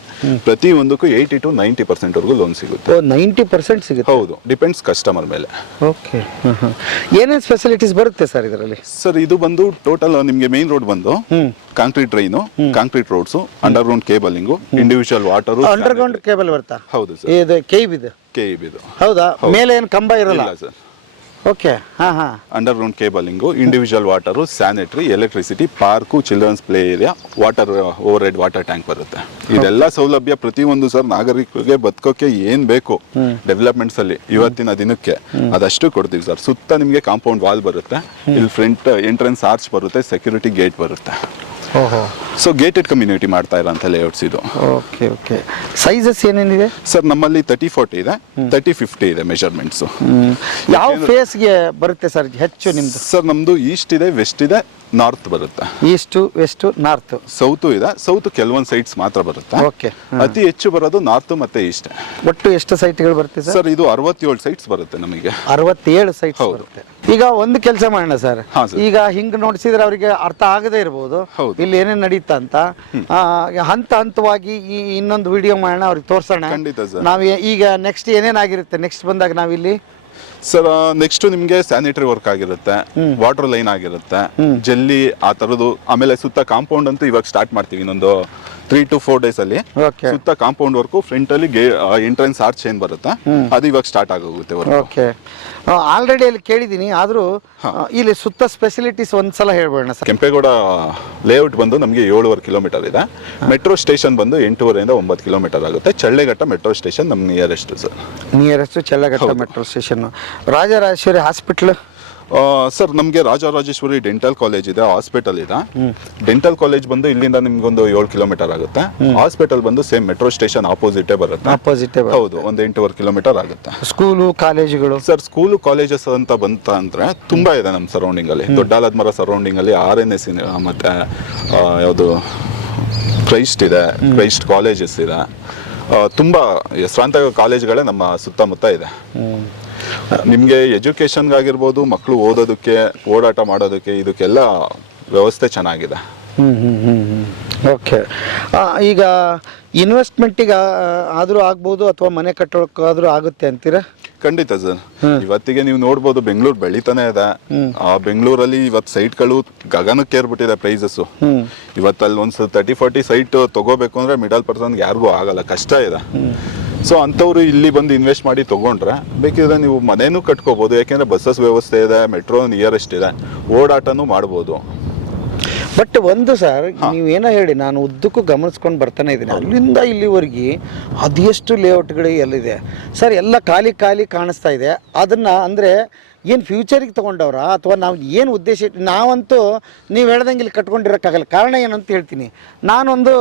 ಪ್ರತಿ ಒಂದಕ್ಕೂ ಏಯ್ಟಿ ಟು ನೈಂಟಿ ಪರ್ಸೆಂಟ್ ವರೆಗೂ ಲೋನ್ ಸಿಗುತ್ತೆ. ನೈಂಟಿ ಪರ್ಸೆಂಟ್ ಸಿಗುತ್ತೆ? ಹೌದು ಡಿಪೆಂಡ್ಸ್ ಕಸ್ಟಮರ್ ಮೇಲೆ. ಓಕೆ. ಏನೇನು ಫೆಸಿಲಿಟೀಸ್ ಬರುತ್ತೆ ಸರ್ ಇದರಲ್ಲಿ? ಸರ್ ಇದು ಬಂದು ಟೋಟಲ್ ನಿಮಗೆ ಮೇನ್ ರೋಡ್ ಬಂದು concrete drain concrete roads underground cabling individual water underground cable ಬರ್ತಾ ಹೌದು ಸರ್ ಇದು ಕೇಬ್ ಇದು? ಕೇಬ್ ಇದು. ಹೌದಾ? ಮೇಲೆ ಏನು ಕಂಬ ಇರಲ್ಲ? ಸರ್ ಓಕೆ ಹಾ ಹಾ. Underground cabling individual water sanitary electricity park children's play area water overhead water tank ಬರುತ್ತೆ. ಇದೆಲ್ಲ ಸೌಲಭ್ಯ ಪ್ರತಿಯೊಂದು ಸರ್ ನಾಗರಿಕರಿಗೆ ಬದುಕೋಕೆ ಏನ್ ಬೇಕು? ಡೆವಲಪ್ಮೆಂಟ್ಸ್ ಅಲ್ಲಿ ಇವತ್ತಿನ ದಿನಕ್ಕೆ. ಅದಷ್ಟು ಕೊಡ್ತೀವಿ ಸರ್. ಸುತ್ತ ನಿಮಗೆ ಕಾಂಪೌಂಡ್ ವಾಲ್ ಬರುತ್ತೆ. ಇಲ್ಲಿ ಫ್ರಂಟ್ ಎಂಟ್ರೆನ್ಸ್ ಆರ್ಚ್ ಬರುತ್ತೆ ಸೆಕ್ಯೂರಿಟಿ ಗೇಟ್ ಬರುತ್ತೆ. ಓಹೋ. ಸೊ ಗೇಟೆಡ್ ಕಮ್ಯುನಿಟಿ ಮಾಡ್ತಾ ಇರೋಂಥ ಲೇಔಟ್ಸ್ ಇದು ಓಕೆ ಓಕೆ ಸೈಜಸ್ ಏನೇನಿದೆ? ಸರ್ ನಮ್ಮಲ್ಲಿ ತರ್ಟಿ ಫೋರ್ಟಿ ಇದೆ. ತರ್ಟಿ ಫಿಫ್ಟಿ ಇದೆ ಮೆಷರ್ಮೆಂಟ್ಸ್ ಯಾವ ಫೇಸ್ಗೆ ಬರುತ್ತೆ ಸರ್ ಹೆಚ್ಚು ನಿಮ್ದು? ಸರ್ ನಮ್ದು ಈಸ್ಟ್ ಇದೆ ವೆಸ್ಟ್ ಇದೆ ನಾರ್ತ್ ಬರುತ್ತೆ. East west north. ಸೌತ್ ಇದೆ. ಸೌತ್ ಕೆಲವೊಂದು ಸೈಟ್ಸ್ ಮಾತ್ರ ಬರುತ್ತೆ. ಓಕೆ. ಅತಿ ಹೆಚ್ಚು ಬರೋದು ನಾರ್ತ್ ಮತ್ತೆ ಈಸ್ಟ್. ಒಟ್ಟು ಎಷ್ಟು ಸೈಟ್ಗಳು ಬರುತ್ತೆ ಸರ್? ಇದು ಅರವತ್ತೇಳು ಸೈಟ್ಸ್ ಬರುತ್ತೆ ನಮಗೆ. ಅರವತ್ತೇಳು ಸೈಟ್ಸ್ ಬರುತ್ತೆ. ಈಗ ಒಂದು ಕೆಲಸ ಮಾಡೋಣ ಸರ್. ಈಗ ಹಿಂಗ್ ನೋಡಿಸಿದ್ರೆ ಅವರಿಗೆ ಅರ್ಥ ಆಗದೇ ಇರಬಹುದು ಹೌದು. ಇಲ್ಲಿ ಏನೇನ್ ನಡೀತಾ ಅಂತ. ಹಂತ ಹಂತವಾಗಿ ಈ ಇನ್ನೊಂದು ವಿಡಿಯೋ ಮಾಡೋಣ ಅವ್ರಿಗೆ ತೋರ್ಸೋಣ. ಖಂಡಿತ ಸರ್. ನಾವು ಈಗ ನೆಕ್ಸ್ಟ್ ಏನೇನಾಗಿರುತ್ತೆ? ನೆಕ್ಸ್ಟ್ ಬಂದಾಗ ನಾವಿಲ್ಲಿ ಸರ್ ನೆಕ್ಸ್ಟ್ ನಿಮಗೆ ಸ್ಯಾನಿಟರಿ ವರ್ಕ್ ಆಗಿರುತ್ತೆ ವಾಟರ್ ಲೈನ್ ಆಗಿರುತ್ತೆ ಜಲ್ಲಿ ಆ ತರದ್ದು ಆಮೇಲೆ ಸುತ್ತ ಕಾಂಪೌಂಡ್ ಅಂತೂ ಇವಾಗ ಸ್ಟಾರ್ಟ್ ಮಾಡ್ತೀವಿ ಇನ್ನೊಂದು ತ್ರೀ ಟು ಫೋರ್ ಡೇಸ್ ಅಲ್ಲಿ. ಸುತ್ತ ಕಾಂಪೌಂಡ್ ವರ್ಕು ಫ್ರಂಟ್ ಅಲ್ಲಿ ಎಂಟ್ರೆನ್ಸ್ ಆರ್ಚ್ ಏನ್ ಬರುತ್ತೆ? ಅದು ಇವಾಗ ಸ್ಟಾರ್ಟ್ ಆಗೋಗುತ್ತೆ ಓಕೆ ಆಲ್ರೆಡಿ ಅಲ್ಲಿ ಕೇಳಿದೀನಿ ಆದ್ರೂ ಇಲ್ಲಿ ಸುತ್ತ ಸ್ಪೆಸಿಲಿಟೀಸ್ ಒಂದ್ಸಲ ಹೇಳ್ಬೇಡ ಸರ್. ಕೆಂಪೇಗೌಡ ಲೇಔಟ್ ಬಂದು ನಮಗೆ ಏಳುವರೆ ಕಿಲೋಮೀಟರ್ ಇದೆ. ಮೆಟ್ರೋ ಸ್ಟೇಷನ್ ಬಂದು ಎಂಟೂವರೆಯಿಂದ ಒಂಬತ್ತು ಕಿಲೋಮೀಟರ್ ಆಗುತ್ತೆ. ಚಳ್ಳೆಘಟ್ಟ ಮೆಟ್ರೋ ಸ್ಟೇಷನ್ ನಮ್ಮ nearest sir. Nearest Challaghatta metro station Rajarajeshwari hospital sir ನಮಗೆ ರಾಜರಾಜೇಶ್ವರಿ ಡೆಂಟಲ್ ಕಾಲೇಜ್ ಇದೆ ಹಾಸ್ಪಿಟಲ್ ಇದೆ. ಡೆಂಟಲ್ ಕಾಲೇಜ್ ಬಂದು ಇಲ್ಲಿಂದ ನಿಮ್ಗೊಂದು ಏಳು ಕಿಲೋಮೀಟರ್ ಆಗುತ್ತೆ. ಹಾಸ್ಪಿಟಲ್ ಬಂದು ಸೇಮ್ ಮೆಟ್ರೋ ಸ್ಟೇಷನ್ ಆಪೋಸಿಟೇ ಬರುತ್ತೆ. ಏ ಹೌದು ಒಂದು ಎಂಟೂವರೆ ಕಿಲೋಮೀಟರ್ ಆಗುತ್ತೆ. ಸ್ಕೂಲು ಕಾಲೇಜುಗಳು? ಸರ್ ಸ್ಕೂಲು ಕಾಲೇಜಸ್ ಅಂತ ಬಂತ ಅಂದ್ರೆ ತುಂಬಾ ಇದೆ ನಮ್ಮ ಸರೌಂಡಿಂಗ್ ಅಲ್ಲಿ ದೊಡ್ಡಾಲದ್ಮರ ಸರೌಂಡಿಂಗ್ ಅಲ್ಲಿ ಆರ್ ಎನ್ ಎಸ್ ಮತ್ತೆ ಯಾವುದು ಕ್ರೈಸ್ಟ್ ಇದೆ ಕ್ರೈಸ್ಟ್ ಕಾಲೇಜಸ್ ಇದೆ. ತುಂಬಾ ಹೆಸರಾಂತ ಕಾಲೇಜ್ಗಳೇ ನಮ್ಮ ಸುತ್ತಮುತ್ತ ಇದೆ. ನಿಮಗೆ ಎಜುಕೇಶನ್ಗಾಗಿರ್ಬೋದು ಮಕ್ಕಳು ಓದೋದಕ್ಕೆ ಓಡಾಟ ಮಾಡೋದಕ್ಕೆ ಇದಕ್ಕೆಲ್ಲ ವ್ಯವಸ್ಥೆ ಚೆನ್ನಾಗಿದೆ. ಓಕೆ ಈಗ ಇನ್ವೆಸ್ಟ್ಮೆಂಟಿಗೆ ಆದರೂ ಆಗ್ಬೋದು ಅಥವಾ ಮನೆ ಕಟ್ಟೋಕ್ಕಾದ್ರೂ ಆಗುತ್ತೆ ಅಂತೀರಾ? ಖಂಡಿತ ಸರ್. ಇವತ್ತಿಗೆ ನೀವು ನೋಡ್ಬೋದು ಬೆಂಗಳೂರು ಬೆಳಿತಾನೆ ಇದೆ. ಆ ಬೆಂಗಳೂರಲ್ಲಿ ಇವತ್ತು ಸೈಟ್ಗಳು ಗಗನಕ್ಕೆ ಏರ್ಬಿಟ್ಟಿದೆ ಪ್ರೈಸಸ್ ಇವತ್ತಲ್ಲಿ ಒಂದು ತರ್ಟಿ ಫೋರ್ಟಿ ಸೈಟ್ ತಗೋಬೇಕು ಅಂದ್ರೆ ಮಿಡಲ್ ಪರ್ಸನ್ ಯಾರಿಗೂ ಆಗಲ್ಲ. ಕಷ್ಟ ಇದೆ. ಸೊ ಅಂಥವ್ರು ಇಲ್ಲಿ ಬಂದು ಇನ್ವೆಸ್ಟ್ ಮಾಡಿ ತಗೊಂಡ್ರೆ ಬೇಕಿದ್ರೆ ನೀವು ಮನೇನೂ ಕಟ್ಕೋಬೋದು ಯಾಕೆಂದ್ರೆ ಬಸ್ಸಸ್ ವ್ಯವಸ್ಥೆ ಇದೆ ಮೆಟ್ರೋ ನಿಯರೆಸ್ಟ್ ಇದೆ ಓಡಾಟನೂ ಮಾಡ್ಬೋದು. ಬಟ್ ಒಂದು ಸರ್ ನೀವು ಏನೋ ಹೇಳಿ ನಾನು ಉದ್ದಕ್ಕೂ ಗಮನಿಸ್ಕೊಂಡು ಬರ್ತಾನೆ ಇದ್ದೀನಿ. ಅಲ್ಲಿಂದ ಇಲ್ಲಿವರೆಗೆ ಅದೆಷ್ಟು ಲೇಔಟ್ಗಳು ಎಲ್ಲಿದೆ? ಸರ್ ಎಲ್ಲ ಖಾಲಿ ಖಾಲಿ ಕಾಣಿಸ್ತಾ ಇದೆ. ಅದನ್ನು ಅಂದರೆ ಏನು ಫ್ಯೂಚರಿಗೆ ತೊಗೊಂಡವ್ರ? ಅಥವಾ ನಾವು ಏನು ಉದ್ದೇಶ ಇಟ್ಟು ನಾವಂತೂ ನೀವು ಹೇಳ್ದಂಗೆ ಇಲ್ಲಿ ಕಟ್ಕೊಂಡಿರೋಕ್ಕಾಗಲ್ಲ. ಕಾರಣ ಏನಂತ ಹೇಳ್ತೀನಿ. ನಾನೊಂದು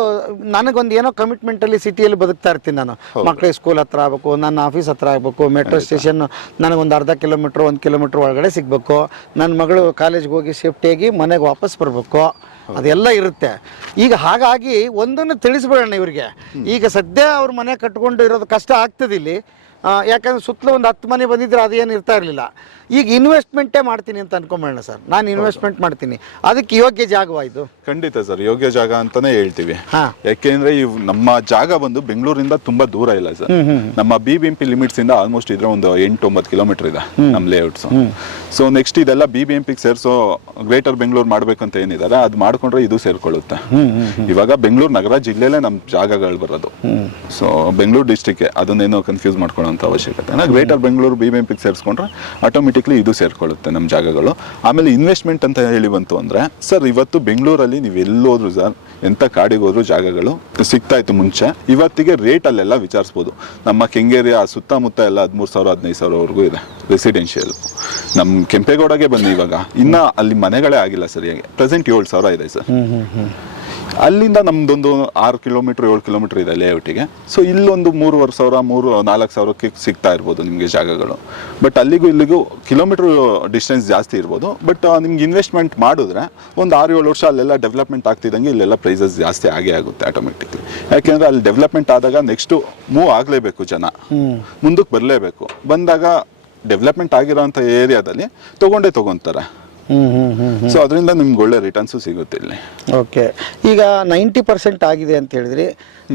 ನನಗೊಂದು ಏನೋ ಕಮಿಟ್ಮೆಂಟಲ್ಲಿ ಸಿಟಿಯಲ್ಲಿ ಬದುಕ್ತಾ ಇರ್ತೀನಿ ನಾನು. ಮಕ್ಕಳಿಗೆ ಸ್ಕೂಲ್ ಹತ್ರ ಆಗಬೇಕು ನನ್ನ ಆಫೀಸ್ ಹತ್ರ ಆಗಬೇಕು ಮೆಟ್ರೋ ಸ್ಟೇಷನ್ ನನಗೊಂದು ಅರ್ಧ ಕಿಲೋಮೀಟ್ರ್ ಒಂದು ಕಿಲೋಮೀಟ್ರ್ ಒಳಗಡೆ ಸಿಗಬೇಕು. ನನ್ನ ಮಗಳು ಕಾಲೇಜ್ಗೆ ಹೋಗಿ ಸೇಫ್ಟಿಯಾಗಿ ಮನೆಗೆ ವಾಪಸ್ ಬರಬೇಕು. ಅದೆಲ್ಲ ಇರುತ್ತೆ. ಈಗ ಹಾಗಾಗಿ ಒಂದನ್ನು ತಿಳಿಸ್ಬಿಡೋಣ ಇವರಿಗೆ. ಈಗ ಸದ್ಯ ಅವ್ರ ಮನೆ ಕಟ್ಕೊಂಡು ಇರೋದು ಕಷ್ಟ ಆಗ್ತದೆ ಇಲ್ಲಿ ಯಾಕಂದ್ರೆ ಸುತ್ತಲೂ ಒಂದು ಹತ್ತು ಮನೆ ಬಂದಿದ್ರೆ ಅದೇನು ಇರ್ತಾ ಇರಲಿಲ್ಲ. ಈಗ ಇನ್ವೆಸ್ಟ್ಮೆಂಟೇ ಮಾಡ್ತೀನಿ ಅಂತ ಅನ್ಕೊಂಬೇಡ ಸರ್. ನಾನು ಇನ್ವೆಸ್ಟ್ಮೆಂಟ್ ಮಾಡ್ತೀನಿ. ಅದಕ್ಕೆ ಯೋಗ್ಯ ಜಾಗವಾಯ್ತು ಇದು? ಖಂಡಿತ ಸರ್ ಯೋಗ್ಯ ಜಾಗ ಅಂತಾನೆ ಹೇಳ್ತೀವಿ. ಯಾಕೆಂದ್ರೆ ಇವ್ ನಮ್ಮ ಜಾಗ ಬಂದು ಬೆಂಗಳೂರಿಂದ ತುಂಬಾ ದೂರ ಇಲ್ಲ ಸರ್. ನಮ್ಮ B B M P limits ಇಂದ ಆಲ್ಮೋಸ್ಟ್ ಇದ್ರೆ ಒಂದು ಎಂಟು ಒಂಬತ್ತು ಕಿಲೋಮೀಟರ್ ಇದೆ ನಮ್ಮ ಲೇಔಟ್ಸ್ ಸೊ ನೆಕ್ಸ್ಟ್ ಇದೆಲ್ಲ ಬಿ ಬಿ ಎಂ ಪಿ ಸೇರಿಸೋ ಗ್ರೇಟರ್ ಬೆಂಗಳೂರು ಮಾಡ್ಬೇಕಂತ ಏನಿದ್ದಾರೆ ಅದು ಮಾಡ್ಕೊಂಡ್ರೆ ಇದು ಸೇರ್ಕೊಳ್ಳುತ್ತೆ. ಇವಾಗ ಬೆಂಗಳೂರು ನಗರ ಜಿಲ್ಲೆಲೇ ನಮ್ಮ ಜಾಗಗಳು ಬರೋದು. ಸೊ ಬೆಂಗಳೂರು ಡಿಸ್ಟಿಕ್ ಅದನ್ನೇನೋ ಕನ್ಫ್ಯೂಸ್ ಮಾಡ್ಕೊಳ್ಳೋ ಅವಶ್ಯಕತೆ. Greater Bengaluru B B M P ಸೇರಿಸ್ಕೊಂಡ್ರೆ automatically ಇದು ಸೇರ್ಕೊಳ್ಳುತ್ತೆ ನಮ್ಮ ಜಾಗಗಳು. ಆಮೇಲೆ ಇನ್ವೆಸ್ಟ್ಮೆಂಟ್ ಅಂತ ಹೇಳಿ ಬಂತು ಅಂದ್ರೆ, ಸರ್ ಇವತ್ತು ಬೆಂಗಳೂರಲ್ಲಿ ನೀವು ಎಲ್ಲೋದ್ರು ಸರ್ ಎಂಥ ಕಾಡಿಗೆ ಹೋದ್ರು ಜಾಗಗಳು ಸಿಗ್ತಾ ಇತ್ತು ಮುಂಚೆ. ಇವತ್ತಿಗೆ ರೇಟ್ ಅಲ್ಲೆಲ್ಲ ವಿಚಾರಿಸ್ಬೋದು. ನಮ್ಮ ಕೆಂಗೇರಿಯ ಸುತ್ತಮುತ್ತ ಎಲ್ಲ ಹದಿಮೂರು ಸಾವಿರ, ಹದಿನೈದು ಸಾವಿರವರೆಗೂ ಇದೆ ರೆಸಿಡೆನ್ಷಿಯಲ್ ನಮ್ಮ ಕೆಂಪೇಗೌಡಗೆ ಬನ್ನಿ ಇವಾಗ. ಇನ್ನ ಅಲ್ಲಿ ಮನೆಗಳೇ ಆಗಿಲ್ಲ ಸರಿಯಾಗಿ ಪ್ರೆಸೆಂಟ್ ಏಳು ಸಾವಿರ ಇದೆ ಸರ್. ಅಲ್ಲಿಂದ ನಮ್ದೊಂದು ಆರು ಕಿಲೋಮೀಟರ್ ಏಳು ಕಿಲೋಮೀಟರ್ ಇದೆ ಲೇಔಟಿಗೆ ಸೊ ಇಲ್ಲೊಂದು ಮೂರುವರೆ ಸಾವಿರ ಮೂರು ನಾಲ್ಕು ಸಾವಿರಕ್ಕೆ ಸಿಗ್ತಾ ಇರ್ಬೋದು ನಿಮಗೆ ಜಾಗಗಳು. ಬಟ್ ಅಲ್ಲಿಗೂ ಇಲ್ಲಿಗೂ ಕಿಲೋಮೀಟರ್ ಡಿಸ್ಟೆನ್ಸ್ ಜಾಸ್ತಿ ಇರ್ಬೋದು. ಬಟ್ ನಿಮ್ಗೆ ಇನ್ವೆಸ್ಟ್ಮೆಂಟ್ ಮಾಡಿದ್ರೆ ಒಂದು ಆರು ಏಳು ವರ್ಷ ಅಲ್ಲೆಲ್ಲ ಡೆವಲಪ್ಮೆಂಟ್ ಆಗ್ತಿದ್ದಂಗೆ ಇಲ್ಲೆಲ್ಲ ಪ್ರೈಸಸ್ ಜಾಸ್ತಿ ಆಗೇ ಆಗುತ್ತೆ ಆಟೋಮೆಟಿಕ್ಲಿ ಯಾಕೆಂದರೆ ಅಲ್ಲಿ ಡೆವಲಪ್ಮೆಂಟ್ ಆದಾಗ ನೆಕ್ಸ್ಟು ಮೂವ್ ಆಗಲೇಬೇಕು ಜನ. ಮುಂದಕ್ಕೆ ಬರಲೇಬೇಕು. ಬಂದಾಗ ಡೆವಲಪ್ಮೆಂಟ್ ಆಗಿರೋಂಥ ಏರಿಯಾದಲ್ಲಿ ತೊಗೊಂಡೇ ತೊಗೊತಾರೆ. ಸೊ ಅದರಿಂದ ನಿಮ್ಗೆ ಒಳ್ಳೆ ರಿಟರ್ನ್ಸು ಸಿಗುತ್ತೆ ಇಲ್ಲಿ. ಓಕೆ ಈಗ ನೈಂಟಿ ಪರ್ಸೆಂಟ್ ಆಗಿದೆ ಅಂತ ಹೇಳಿದ್ರಿ.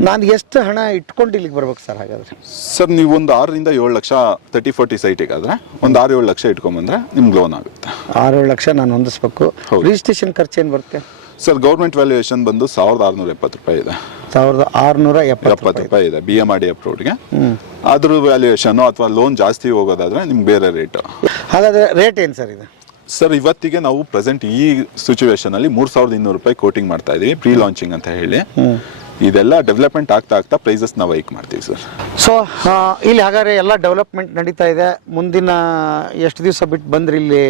ನಾನು ಎಷ್ಟು ಹಣ ಇಟ್ಕೊಂಡು ಇಲ್ಲಿಗೆ ಬರ್ಬೇಕು ಸರ್ ಹಾಗಾದ್ರೆ? ಸರ್ ನೀವು ಒಂದು ಆರರಿಂದ ಏಳು ಲಕ್ಷ ತರ್ಟಿ ಫೋರ್ಟಿ ಸೈಟಿಗಾದ್ರೆ ಒಂದು ಆರು ಏಳು ಲಕ್ಷ ಇಟ್ಕೊಂಬಂದ್ರೆ ನಿಮ್ಗೆ ಲೋನ್ ಆಗುತ್ತೆ. ಆರೇಳು ಲಕ್ಷ ನಾನು ಹೊಂದಿಸ್ಬೇಕು. ರಿಜಿಸ್ಟ್ರೇಷನ್ ಖರ್ಚು ಏನು ಬರುತ್ತೆ? ಸರ್ ಗೌರ್ಮೆಂಟ್ ವ್ಯಾಲ್ಯೂಯೇಷನ್ ಬಂದು ಸಾವಿರದ ಆರುನೂರ ಎಪ್ಪತ್ತು ರೂಪಾಯಿ ಇದೆ. ಸಾವಿರದ ಆರುನೂರ ಎಪ್ಪತ್ತು ಎಪ್ಪತ್ತು ರೂಪಾಯಿ ಇದೆ ಬಿ ಎಂ ಆರ್ ಡಿ ಅಪ್ರೂವ್ಡ್ಗೆ ಅದ್ರ ವ್ಯಾಲ್ಯೂಯೇಷನ್ ಅಥವಾ ಲೋನ್ ಜಾಸ್ತಿ ಹೋಗೋದಾದ್ರೆ ನಿಮ್ಗೆ ಬೇರೆ ರೇಟ್ ಹಾಗಾದ್ರೆ ರೇಟ್ ಏನು ಸರ್ ಇದು? ಸರ್ ಇವತ್ತಿಗೆ ನಾವು ಪ್ರೆಸೆಂಟ್ ಈ ಸಿಚುವೇಶನ್ ಅಲ್ಲಿ ಮೂರ್ ಸಾವಿರದ ಇನ್ನೂರು ರೂಪಾಯಿ ಕೋಟಿಂಗ್ ಮಾಡ್ತಾ ಇದೀವಿ ಪ್ರೀ ಲಾಂಚಿಂಗ್ ಅಂತ ಹೇಳಿ. ಇದೆಲ್ಲ ಡೆವಲಪ್ಮೆಂಟ್ ಆಗ್ತಾ ಆಗ್ತಾ ಪ್ರೈಸಸ್ ನಾವು ಹೈಕ್ ಮಾಡ್ತೀವಿ ಸರ್ ಸೊ ಇಲ್ಲಿ ಹಾಗಾದ್ರೆ ಎಲ್ಲ ಡೆವಲಪ್ಮೆಂಟ್ ನಡೀತಾ ಇದೆ. ಮುಂದಿನ ಎಷ್ಟು ದಿವಸ ಬಿಟ್ಟು ಬಂದ್ರಿ ಇಲ್ಲಿ?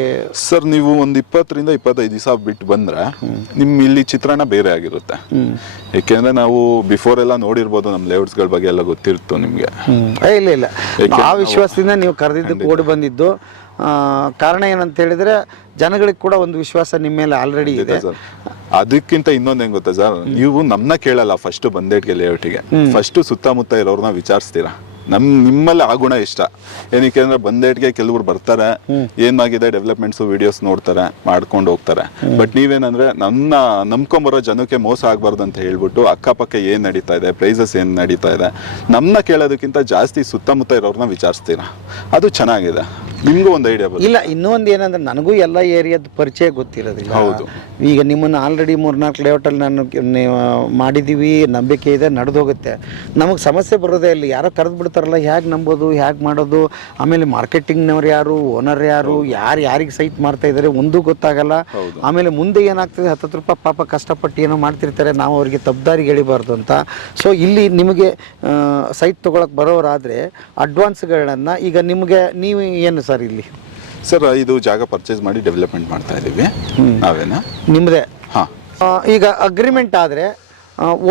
ಸರ್ ನೀವು ಒಂದು ಇಪ್ಪತ್ತರಿಂದ ಇಪ್ಪತ್ತೈದು ದಿವಸ ಬಿಟ್ಟು ಬಂದ್ರೆ ನಿಮ್ ಇಲ್ಲಿ ಚಿತ್ರಣ ಬೇರೆ ಆಗಿರುತ್ತೆ. ಏಕೆಂದ್ರೆ ನಾವು ಬಿಫೋರ್ ಎಲ್ಲ ನೋಡಿರ್ಬೋದು ನಮ್ಮ ಲೇಔಟ್ಸ್ಗಳ ಬಗ್ಗೆ ಎಲ್ಲ ಗೊತ್ತಿರುತ್ತೋ ನಿಮ್ಗೆ. ಇಲ್ಲ ಇಲ್ಲ. ಆ ವಿಶ್ವಾಸದಿಂದ ನೀವು ಕರೆದಿದ್ದು ಓಡಿ ಬಂದಿದ್ದು. ಕಾರಣ ಏನಂತ ಹೇಳಿದ್ರೆ ಜನಗಳಿಗೆ ಕೂಡ ಒಂದು ವಿಶ್ವಾಸ ನಿಮ್ಮ ಮೇಲೆ ಆಲ್ರೆಡಿ ಇದೆ. ಅದಕ್ಕಿಂತ ಇನ್ನೊಂದ್ ಹೆಂಗ್ ಗೊತ್ತಾ ಸರ್? ನೀವು ನಮ್ನ ಕೇಳಲ್ಲ ಫಸ್ಟ್ ಬಂದೇಟ್ಗೆ ಲೇಔಟಿಗೆ ಫಸ್ಟ್ ಸುತ್ತಮುತ್ತ ಇರೋರ್ನ ವಿಚಾರಿಸ್ತೀರಾ? ನಮ್ ನಿಮ್ಮಲ್ಲಿ ಆ ಗುಣ ಇಷ್ಟ. ಏನಕ್ಕೆ ಅಂದ್ರೆ ಬಂದೇಟ್ಗೆ ಕೆಲವ್ರು ಬರ್ತಾರೆ ಏನಾಗಿದೆ ಡೆವಲಪ್ಮೆಂಟ್ಸ್ ವಿಡಿಯೋಸ್ ನೋಡ್ತಾರೆ ಮಾಡ್ಕೊಂಡು ಹೋಗ್ತಾರೆ. ಬಟ್ ನೀವೇನಂದ್ರೆ ನನ್ನ ನಂಬ್ಕೊಂಬರೋ ಜನಕ್ಕೆ ಮೋಸ ಆಗ್ಬಾರ್ದು ಅಂತ ಹೇಳ್ಬಿಟ್ಟು ಅಕ್ಕಪಕ್ಕ ಏನ್ ನಡೀತಾ ಇದೆ ಪ್ರೈಸಸ್ ಏನ್ ನಡೀತಾ ಇದೆ ನಮ್ನ ಕೇಳೋದಕ್ಕಿಂತ ಜಾಸ್ತಿ ಸುತ್ತಮುತ್ತ ಇರೋರ್ನ ವಿಚಾರಿಸ್ತೀರಾ? ಅದು ಚೆನ್ನಾಗಿದೆ. ನಿಮ್ಗೂ ಒಂದು ಐಡಿಯಾ ಇಲ್ಲ ಇನ್ನೊಂದು ಏನಂದ್ರೆ ನನಗೂ ಎಲ್ಲ ಏರಿಯಾದ ಪರಿಚಯ ಗೊತ್ತಿರೋದಿಲ್ಲ. ಹೌದು. ಈಗ ನಿಮ್ಮನ್ನು ಆಲ್ರೆಡಿ ಮೂರ್ನಾಲ್ಕು ಲೇಔಟಲ್ಲಿ ನಾನು ಮಾಡಿದ್ದೀವಿ ನಂಬಿಕೆ ಇದೆ ನಡೆದು ಹೋಗುತ್ತೆ. ನಮಗೆ ಸಮಸ್ಯೆ ಬರೋದೇ ಇಲ್ಲಿ. ಯಾರೋ ಕರೆದು ಬಿಡ್ತಾರಲ್ಲ ಹೇಗೆ ನಂಬೋದು ಹೇಗೆ ಮಾಡೋದು? ಆಮೇಲೆ ಮಾರ್ಕೆಟಿಂಗ್ನವ್ರು ಯಾರು ಓನರ್ ಯಾರು ಯಾರು ಯಾರಿಗೆ ಸೈಟ್ ಮಾಡ್ತಾ ಇದ್ದಾರೆ ಒಂದೂ ಗೊತ್ತಾಗಲ್ಲ. ಆಮೇಲೆ ಮುಂದೆ ಏನಾಗ್ತದೆ ಹತ್ತತ್ತು ರೂಪಾಯಿ ಪಾಪ ಕಷ್ಟಪಟ್ಟು ಏನೋ ಮಾಡ್ತಿರ್ತಾರೆ ನಾವು ಅವರಿಗೆ ತಬ್ದಾರಿ ಎಳಿಬಾರ್ದು ಅಂತ. ಸೊ ಇಲ್ಲಿ ನಿಮಗೆ ಸೈಟ್ ತೊಗೊಳಕ್ಕೆ ಬರೋರಾದರೆ ಅಡ್ವಾನ್ಸ್ಗಳನ್ನು ಈಗ ನಿಮಗೆ ನೀವು ಏನು ಸರ್ ಇಲ್ಲಿ? ಸರ್ ಇದು ಜಾಗ ಪರ್ಚೇಸ್ ಮಾಡಿ ಡೆವಲಪ್ಮೆಂಟ್ ಮಾಡ್ತಾ ಇದೀವಿ. ನಾವೇನಾ? ನಿಮ್ಮದೇ ಹಾ. ಈಗ ಅಗ್ರಿಮೆಂಟ್ ಆದರೆ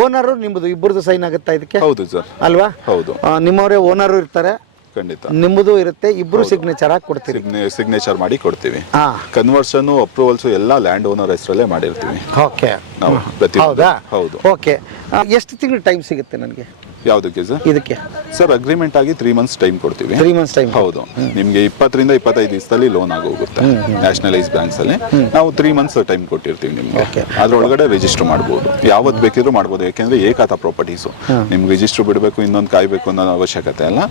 ಓನರು ನಿಮ್ಮದು ಇಬ್ಬರದು ಸೈನ್ ಆಗುತ್ತಾ ಇದಕ್ಕೆ? ಹೌದು ಸರ್ ಅಲ್ವಾ? ಹೌದು. ನಿಮ್ಮವರೇ ಓನರು ಇರ್ತಾರೆ. ಖಂಡಿತ. ನಿಮ್ಮದು ಇರುತ್ತೆ ಇಬ್ಬರು ಸಿಗ್ನೇಚರ್ ಆಗಿ ಕೊಡ್ತೀರಿ. ಸಿಗ್ನೇಚರ್ ಮಾಡಿ ಕೊಡ್ತೀವಿ. ಹಾಂ. ಕನ್ವರ್ಷನ್ ಅಪ್ರೂವಲ್ಸ್ ಎಲ್ಲ ಲ್ಯಾಂಡ್ ಓನರ್ ಹೆಸರಲ್ಲೇ ಮಾಡಿರ್ತೀವಿ. ಓಕೆ. ನಾವು ಪ್ರತಿ ಹೌದಾ? ಹೌದು. ಓಕೆ. ಎಷ್ಟು ತಿಂಗಳು ಟೈಮ್ ಸಿಗುತ್ತೆ ನನಗೆ? ಯಾವ್ದಕ್ಕೆ ಸರ್ ಇದಕ್ಕೆ? ಸರ್ ಅಗ್ರಿಮೆಂಟ್ ಆಗಿ ತ್ರೀ ಮಂತ್ಸ್ ಟೈಮ್ ಕೊಡ್ತೀವಿ. ತ್ರೀ ಮಂತ್ಸ್ ಟೈಮ್ ಹೌದು. ನಿಮ್ಗೆ ಇಪ್ಪತ್ತರಿಂದ ಇಪ್ಪತ್ತೈದು ದಿವಸದಲ್ಲಿ ಲೋನ್ ಆಗೋಗುತ್ತೆ. ನ್ಯಾಷನಲೈಸ್ ಬ್ಯಾಂಕ್ಸ್ ಅಲ್ಲಿ ನಾವು ತ್ರೀ ಮಂತ್ಸ್ ಟೈಮ್ ಕೊಟ್ಟಿರ್ತೀವಿ ನಿಮ್ಗೆ. ಅದ್ರೊಳಗಡೆ ರಿಜಿಸ್ಟರ್ ಮಾಡ್ಬೋದು. ಯಾವತ್ ಬೇಕಿದ್ರು ಮಾಡ್ಬೋದು. ಯಾಕೆಂದ್ರೆ ಏಕಾತ ಪ್ರಾಪರ್ಟೀಸು ನಿಮ್ಗೆ ರಿಜಿಸ್ಟರ್ ಬಿಡಬೇಕು ಇನ್ನೊಂದು ಕಾಯ್ಬೇಕು ಅನ್ನೋ ಅವಶ್ಯಕತೆ ಅಲ್ಲ.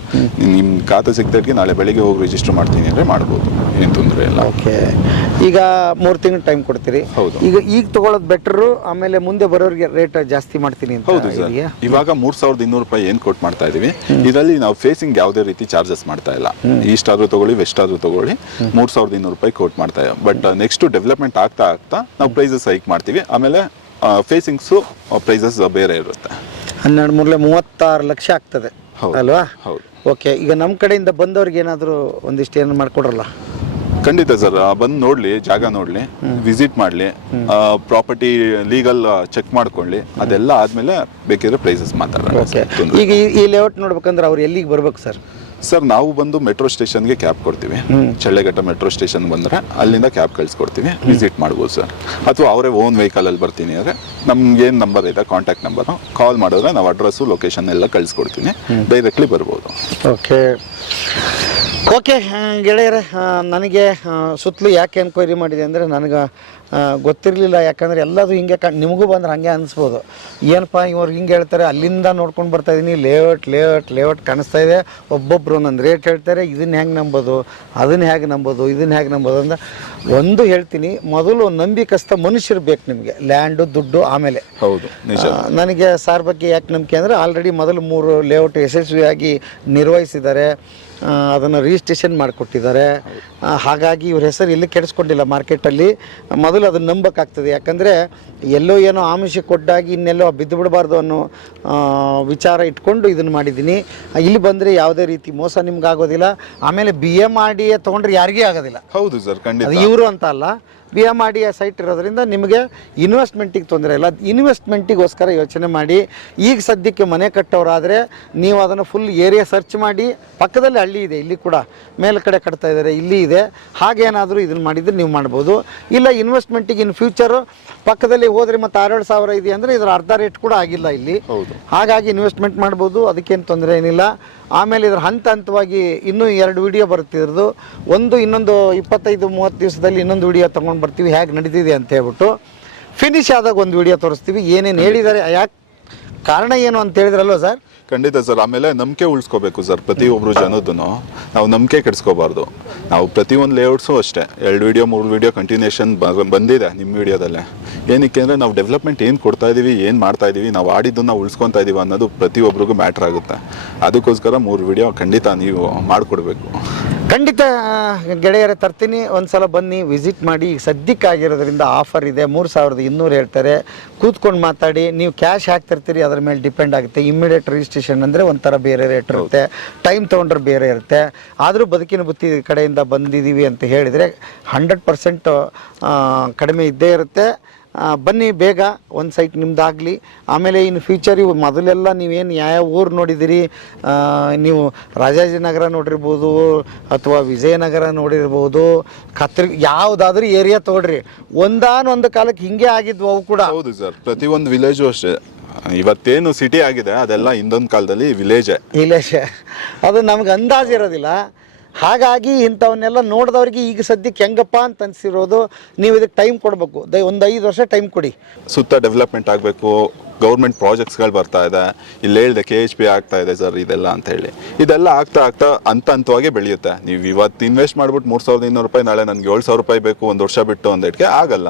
ನಿಮ್ ಖಾತೆ ಸಿಗ್ತೈಟ್ಗೆ ನಾಳೆ ಬೆಳಿಗ್ಗೆ ಹೋಗಿ ರಿಜಿಸ್ಟರ್ ಮಾಡ್ತೀನಿ ಅಂದ್ರೆ ಮಾಡ್ಬೋದು. ಏನ್ ತೊಂದರೆ ಇಲ್ಲ. ಓಕೆ ಈಗ ಮೂರು ತಿಂಗಳು ಟೈಮ್ ಕೊಡ್ತೀರಿ. ಹೌದು. ಈಗ ಈಗ ತಗೊಳ್ಳೋದು ಬೆಟರ್ ಆಮೇಲೆ ಮುಂದೆ ಬರೋರಿಗೆ ರೇಟ್ ಜಾಸ್ತಿ ಮಾಡ್ತೀನಿ ಅಂತ ಹೌದು ಸರ್ ಇವಾಗ ಮೂರ್ ಸಾವಿರದ ಇನ್ನೂರು ರೂಪಾಯಿ ಏನು ಕೊಟ್ಟು ಮಾಡ್ತಾ ಇದೀವಿ? ಇದರಲ್ಲಿ ನಾವು ಫೇಸಿಂಗ್ ಯಾವುದೇ ರೀತಿ ಚಾರ್ಜಸ್ ಮಾಡ್ತಾ ಇಲ್ಲ. ಈಸ್ಟ್ ಆದ್ರೂ ತಗೊಳ್ಳಿ ವೆಸ್ಟ್ ಆದ್ರೂ ತಗೊಳ್ಳಿ ಮೂರ್ ಸಾವಿರದ ಇನ್ನೂರು ರೂಪಾಯಿ ಕೋಟ್ ಮಾಡ್ತಾ ಇಲ್ಲ ಬಟ್ ನೆಕ್ಸ್ಟ್ ಡೆವಲಪ್ಮೆಂಟ್ ಆಗ್ತಾ ಆಗ್ತಾ ನಾವು ಪ್ರೈಸಸ್ ಹೈಕ್ ಮಾಡ್ತೀವಿ. ಆಮೇಲೆ ಫೇಸಿಂಗ್ಸು ಪ್ರೈಸಸ್ ಬೇರೆ ಇರುತ್ತೆ. ಹನ್ನೆರಡು ಮೂರಲೆ ಮೂವತ್ತಾರು ಲಕ್ಷ ಆಗ್ತದೆ. ಅಲ್ವಾ? ಹೌದು. ಓಕೆ ಈಗ ನಮ್ಮ ಕಡೆಯಿಂದ ಬಂದವ್ರಿಗೆ ಏನಾದರೂ ಒಂದಿಷ್ಟು ಏನು ಮಾಡ್ಕೊಡ್ರಲ್ಲ? ಖಂಡಿತ ಸರ್. ಬಂದು ನೋಡ್ಲಿ ಜಾಗ ನೋಡ್ಲಿ ವಿಸಿಟ್ ಮಾಡ್ಲಿ ಪ್ರಾಪರ್ಟಿ ಲೀಗಲ್ ಚೆಕ್ ಮಾಡ್ಕೊಳ್ಳಿ. ಅದೆಲ್ಲ ಆದ್ಮೇಲೆ ಬೇಕಿದ್ರೆ ಪ್ರೈಸಸ್ ಮಾತಾಡೋಣ ಈಗ ಈ- ಈ ಲೇಔಟ್ ನೋಡ್ಬೇಕಂದ್ರೆ ಅವ್ರು ಎಲ್ಲಿಗೆ ಬರ್ಬೇಕು ಸರ್? ಸರ್ ನಾವು ಬಂದು ಮೆಟ್ರೋ ಸ್ಟೇಷನ್ಗೆ ಕ್ಯಾಬ್ ಕೊಡ್ತೀವಿ. ಚಳ್ಳೆಘಟ್ಟ ಮೆಟ್ರೋ ಸ್ಟೇಷನ್ ಬಂದ್ರೆ ಅಲ್ಲಿಂದ ಕ್ಯಾಬ್ ಕಳಿಸ್ಕೊಡ್ತೀವಿ. ವಿಸಿಟ್ ಮಾಡ್ಬೋದು ಸರ್. ಅಥವಾ ಅವರೇ ಓನ್ ವೆಹಿಕಲ್ ಅಲ್ಲಿ ಬರ್ತೀನಿ ಅಂದರೆ ನಮ್ಗೇನು ಏನು ನಂಬರ್ ಇದೆ ಕಾಂಟ್ಯಾಕ್ಟ್ ನಂಬರು ಕಾಲ್ ಮಾಡಿದ್ರೆ ನಾವು ಅಡ್ರೆಸ್ಸು ಲೊಕೇಶನ್ ಎಲ್ಲ ಕಳಿಸ್ಕೊಡ್ತೀನಿ. ಡೈರೆಕ್ಟ್ಲಿ ಬರ್ಬೋದು. ಓಕೆ ಓಕೆ ಗೆಳೆಯರೆ ನನಗೆ ಸುತ್ತಲೂ ಯಾಕೆ ಎನ್ಕ್ವೈರಿ ಮಾಡಿದೆ ಅಂದರೆ ನನಗೆ ಗೊತ್ತಿರಲಿಲ್ಲ. ಯಾಕಂದರೆ ಎಲ್ಲದು ಹಿಂಗೆ ಕಣ್ ನಿಮಗೂ ಬಂದ್ರೆ ಹಾಗೆ ಅನಿಸ್ಬೋದು. ಏನಪ್ಪ ಇವ್ರು ಹಿಂಗೆ ಹೇಳ್ತಾರೆ ಅಲ್ಲಿಂದ ನೋಡ್ಕೊಂಡು ಬರ್ತಾ ಇದ್ದೀನಿ ಲೇಔಟ್ ಲೇಔಟ್ ಲೇಔಟ್ ಕಾಣಿಸ್ತಾ ಇದೆ. ಒಬ್ಬೊಬ್ಬರು ಒಂದೊಂದು ರೇಟ್ ಹೇಳ್ತಾರೆ ಇದನ್ನ ಹೆಂಗೆ ನಂಬೋದು ಅದನ್ನ ಹೇಗೆ ನಂಬೋದು ಇದನ್ನ ಹೇಗೆ ನಂಬೋದು ಅಂತ ಒಂದು ಹೇಳ್ತೀನಿ. ಮೊದಲು ನಂಬಿಕಸ್ಥ ಮನುಷ್ಯರು ಬೇಕು ನಿಮಗೆ. ಲ್ಯಾಂಡು ದುಡ್ಡು ಆಮೇಲೆ. ಹೌದು ನನಗೆ ಸಾರ್ ಬಗ್ಗೆ ಯಾಕೆ ನಂಬಿಕೆ ಅಂದರೆ ಆಲ್ರೆಡಿ ಮೊದಲು ಮೂರು ಲೇಔಟ್ ಯಶಸ್ವಿಯಾಗಿ ನಿರ್ವಹಿಸಿದ್ದಾರೆ. ಅದನ್ನು ರಿಜಿಸ್ಟ್ರೇಷನ್ ಮಾಡಿಕೊಟ್ಟಿದ್ದಾರೆ. ಹಾಗಾಗಿ ಇವ್ರ ಹೆಸರು ಇಲ್ಲಿ ಕೆಡಿಸ್ಕೊಂಡಿಲ್ಲ ಮಾರ್ಕೆಟಲ್ಲಿ. ಮೊದಲು ಅದನ್ನು ನಂಬಕ್ಕಾಗ್ತದೆ. ಯಾಕಂದರೆ ಎಲ್ಲೋ ಏನೋ ಆಮಿಷ ಕೊಟ್ಟಾಗಿ ಇನ್ನೆಲ್ಲೋ ಬಿದ್ದು ಬಿಡಬಾರ್ದು ಅನ್ನೋ ವಿಚಾರ ಇಟ್ಕೊಂಡು ಇದನ್ನು ಮಾಡಿದ್ದೀನಿ. ಇಲ್ಲಿ ಬಂದರೆ ಯಾವುದೇ ರೀತಿ ಮೋಸ ನಿಮ್ಗೆ ಆಗೋದಿಲ್ಲ ಆಮೇಲೆ ಬಿ ಎ ಮಾಡಿ ತೊಗೊಂಡ್ರೆ ಯಾರಿಗೇ ಆಗೋದಿಲ್ಲ. ಹೌದು ಸರ್ ಖಂಡಿತ. ಅದು ಇವರು ಅಂತ ಅಲ್ಲ. B M R D site ಇರೋದ್ರಿಂದ ನಿಮಗೆ ಇನ್ವೆಸ್ಟ್ಮೆಂಟಿಗೆ ತೊಂದರೆ ಇಲ್ಲ. ಇನ್ವೆಸ್ಟ್ಮೆಂಟಿಗೋಸ್ಕರ ಯೋಚನೆ ಮಾಡಿ. ಈಗ ಸದ್ಯಕ್ಕೆ ಮನೆ ಕಟ್ಟೋರಾದರೆ ನೀವು ಅದನ್ನು ಫುಲ್ ಏರಿಯಾ ಸರ್ಚ್ ಮಾಡಿ. ಪಕ್ಕದಲ್ಲಿ ಹಳ್ಳಿ ಇದೆ ಇಲ್ಲಿ ಕೂಡ. ಮೇಲ್ಕಡೆ ಕಟ್ತಾ ಇದ್ದಾರೆ ಇಲ್ಲಿ ಇದೆ. ಹಾಗೇನಾದರೂ ಇದನ್ನು ಮಾಡಿದರೆ ನೀವು ಮಾಡ್ಬೋದು. ಇಲ್ಲ ಇನ್ವೆಸ್ಟ್ಮೆಂಟಿಗೆ ಇನ್ ಫ್ಯೂಚರು ಪಕ್ಕದಲ್ಲಿ ಹೋದರೆ ಮತ್ತು ಆರೇಳು ಸಾವಿರ ಇದೆ ಅಂದರೆ ಇದರ ಅರ್ಧ ರೇಟ್ ಕೂಡ ಆಗಿಲ್ಲ ಇಲ್ಲಿ. ಹೌದು. ಹಾಗಾಗಿ ಇನ್ವೆಸ್ಟ್ಮೆಂಟ್ ಮಾಡ್ಬೋದು ಅದಕ್ಕೇನು ತೊಂದರೆ ಏನಿಲ್ಲ. ಆಮೇಲೆ ಇದ್ರ ಹಂತ ಹಂತವಾಗಿ ಇನ್ನೂ ಎರಡು ವಿಡಿಯೋ ಬರುತ್ತಿರೋದು ಒಂದು, ಇನ್ನೊಂದು ಇಪ್ಪತ್ತೈದು, ಮೂವತ್ತು ದಿವಸದಲ್ಲಿ ಇನ್ನೊಂದು ವಿಡಿಯೋ ತೊಗೊಂಡು ಬರ್ತೀವಿ. ಹೇಗೆ ನಡೀತಿದೆ ಅಂತ ಹೇಳ್ಬಿಟ್ಟು. ಫಿನಿಶ್ ಆದಾಗ ಒಂದು ವಿಡಿಯೋ ತೋರಿಸ್ತೀವಿ. ಏನೇನು ಹೇಳಿದ್ದಾರೆ ಯಾಕೆ ಕಾರಣ ಏನು ಅಂತ ಹೇಳಿದ್ರಲ್ವ ಸರ್? ಖಂಡಿತ ಸರ್, ಆಮೇಲೆ ನಂಬಿಕೆ ಉಳಿಸ್ಕೋಬೇಕು ಸರ್ ಪ್ರತಿಯೊಬ್ಬರು ಜನದ್ದು ನಾವು ನಂಬಿಕೆ ಕೆಡಿಸ್ಕೋಬಾರ್ದು. ನಾವು ಪ್ರತಿಯೊಂದು ಲೇಔಟ್ಸು ಅಷ್ಟೇ. ಎರಡು ವಿಡಿಯೋ, ಮೂರು ವಿಡಿಯೋ ಕಂಟಿನ್ಯೂಷನ್ ಬಂದಿದೆ ನಿಮ್ಮ ವಿಡಿಯೋದಲ್ಲೇ. ಏನಕ್ಕೆ ಅಂದರೆ ನಾವು ಡೆವಲಪ್ಮೆಂಟ್ ಏನು ಕೊಡ್ತಾ ಇದ್ದೀವಿ ಏನು ಮಾಡ್ತಾ ಇದ್ದೀವಿ ನಾವು ಆಡಿದ್ದನ್ನು ಉಳಿಸ್ಕೊತಾ ಇದ್ದೀವಿ ಅನ್ನೋದು ಪ್ರತಿಯೊಬ್ಬರಿಗೂ ಮ್ಯಾಟ್ರ್ ಆಗುತ್ತೆ. ಅದಕ್ಕೋಸ್ಕರ ಮೂರು ವಿಡಿಯೋ ಖಂಡಿತ ನೀವು ಮಾಡಿಕೊಡ್ಬೇಕು. ಖಂಡಿತ ಗೆಳೆಯರೇ, ತರ್ತೀನಿ. ಒಂದ್ಸಲ ಬನ್ನಿ, ವಿಸಿಟ್ ಮಾಡಿ. ಈಗ ಸದ್ಯಕ್ಕಾಗಿರೋದ್ರಿಂದ ಆಫರ್ ಇದೆ. ಮೂರು ಸಾವಿರದ ಇನ್ನೂರು ಹೇಳ್ತಾರೆ. ಕೂತ್ಕೊಂಡು ಮಾತಾಡಿ. ನೀವು ಕ್ಯಾಶ್ ಹಾಕ್ತಿರ್ತೀರಿ, ಅದ್ರ ಮೇಲೆ ಡಿಪೆಂಡ್ ಆಗುತ್ತೆ. ಇಮ್ಮಿಡಿಯೇಟ್ ರಿಜಿಸ್ಟ್ರೇಷನ್ ಅಂದರೆ ಒಂಥರ ಬೇರೆ ರೇಟ್ ಇರುತ್ತೆ. ಟೈಮ್ ತೊಗೊಂಡ್ರೆ ಬೇರೆ ಇರುತ್ತೆ. ಆದರೂ ಬದುಕಿನ ಬುತ್ತಿ ಕಡೆಯಿಂದ ಬಂದಿದ್ದೀವಿ ಅಂತ ಹೇಳಿದರೆ ಹಂಡ್ರೆಡ್ ಪರ್ಸೆಂಟ್ ಕಡಿಮೆ ಇದ್ದೇ ಇರುತ್ತೆ. ಬನ್ನಿ ಬೇಗ ಒಂದು ಸೈಟ್ ನಿಮ್ಮದಾಗಲಿ ಆಮೇಲೆ ಇನ್ನು ಫ್ಯೂಚರ್ ಇವು ಮೊದಲೆಲ್ಲ ನೀವೇನು ಯಾವ ಊರು ನೋಡಿದಿರಿ? ನೀವು ರಾಜಾಜಿನಗರ ನೋಡಿರ್ಬೋದು ಅಥವಾ ವಿಜಯನಗರ ನೋಡಿರ್ಬೋದು ಕತ್ರಿ ಯಾವುದಾದ್ರೂ ಏರಿಯಾ ತೊಗೊಳ್ರಿ. ಒಂದಾನೊಂದು ಕಾಲಕ್ಕೆ ಹಿಂಗೆ ಆಗಿದ್ವು ಅವು ಕೂಡ. ಹೌದು ಸರ್ ಪ್ರತಿಯೊಂದು ವಿಲೇಜು ಅಷ್ಟೇ. ಇವತ್ತೇನು ಸಿಟಿ ಆಗಿದೆ ಅದೆಲ್ಲ ಹಿಂದೊಂದು ಕಾಲದಲ್ಲಿ ವಿಲೇಜೇ ವಿಲೇಜ್ ಅದು ನಮ್ಗೆ ಅಂದಾಜು ಇರೋದಿಲ್ಲ. ಹಾಗಾಗಿ ಇಂಥವನ್ನೆಲ್ಲ ನೋಡಿದವ್ರಿಗೆ ಈಗ ಸದ್ಯಕ್ಕೆ ಹೆಂಗಪ್ಪ ಅಂತ ಅನ್ಸಿರೋದು ನೀವು ಇದಕ್ಕೆ ಟೈಮ್ ಕೊಡಬೇಕು. ದಯ ಒಂದು ಐದು ವರ್ಷ ಟೈಮ್ ಕೊಡಿ. ಸುತ್ತ ಡೆವಲಪ್ಮೆಂಟ್ ಆಗಬೇಕು ಗೌರ್ಮೆಂಟ್ ಪ್ರಾಜೆಕ್ಟ್ಸ್ಗಳು ಬರ್ತಾ ಇದೆ. ಇಲ್ಲಿ ಹೇಳಿದೆ ಕೆ ಎಚ್ ಪಿ ಆಗ್ತಾ ಇದೆ ಸರ್ ಇದೆಲ್ಲ ಅಂತ ಹೇಳಿ. ಇದೆಲ್ಲ ಆಗ್ತಾ ಆಗ್ತಾ ಹಂತ ಹಂತವಾಗಿ ಬೆಳೆಯುತ್ತೆ. ನೀವು ಇವತ್ತು ಇನ್ವೆಸ್ಟ್ ಮಾಡ್ಬಿಟ್ಟು ಮೂರು ಸಾವಿರದ ಇನ್ನೂರು ರೂಪಾಯಿ ನಾಳೆ ನನಗೆ ಏಳು ಸಾವಿರ ರೂಪಾಯಿ ಬೇಕು ಒಂದು ವರ್ಷ ಬಿಟ್ಟು ಅಂದಿಟ್ಗೆ ಆಗಲ್ಲ.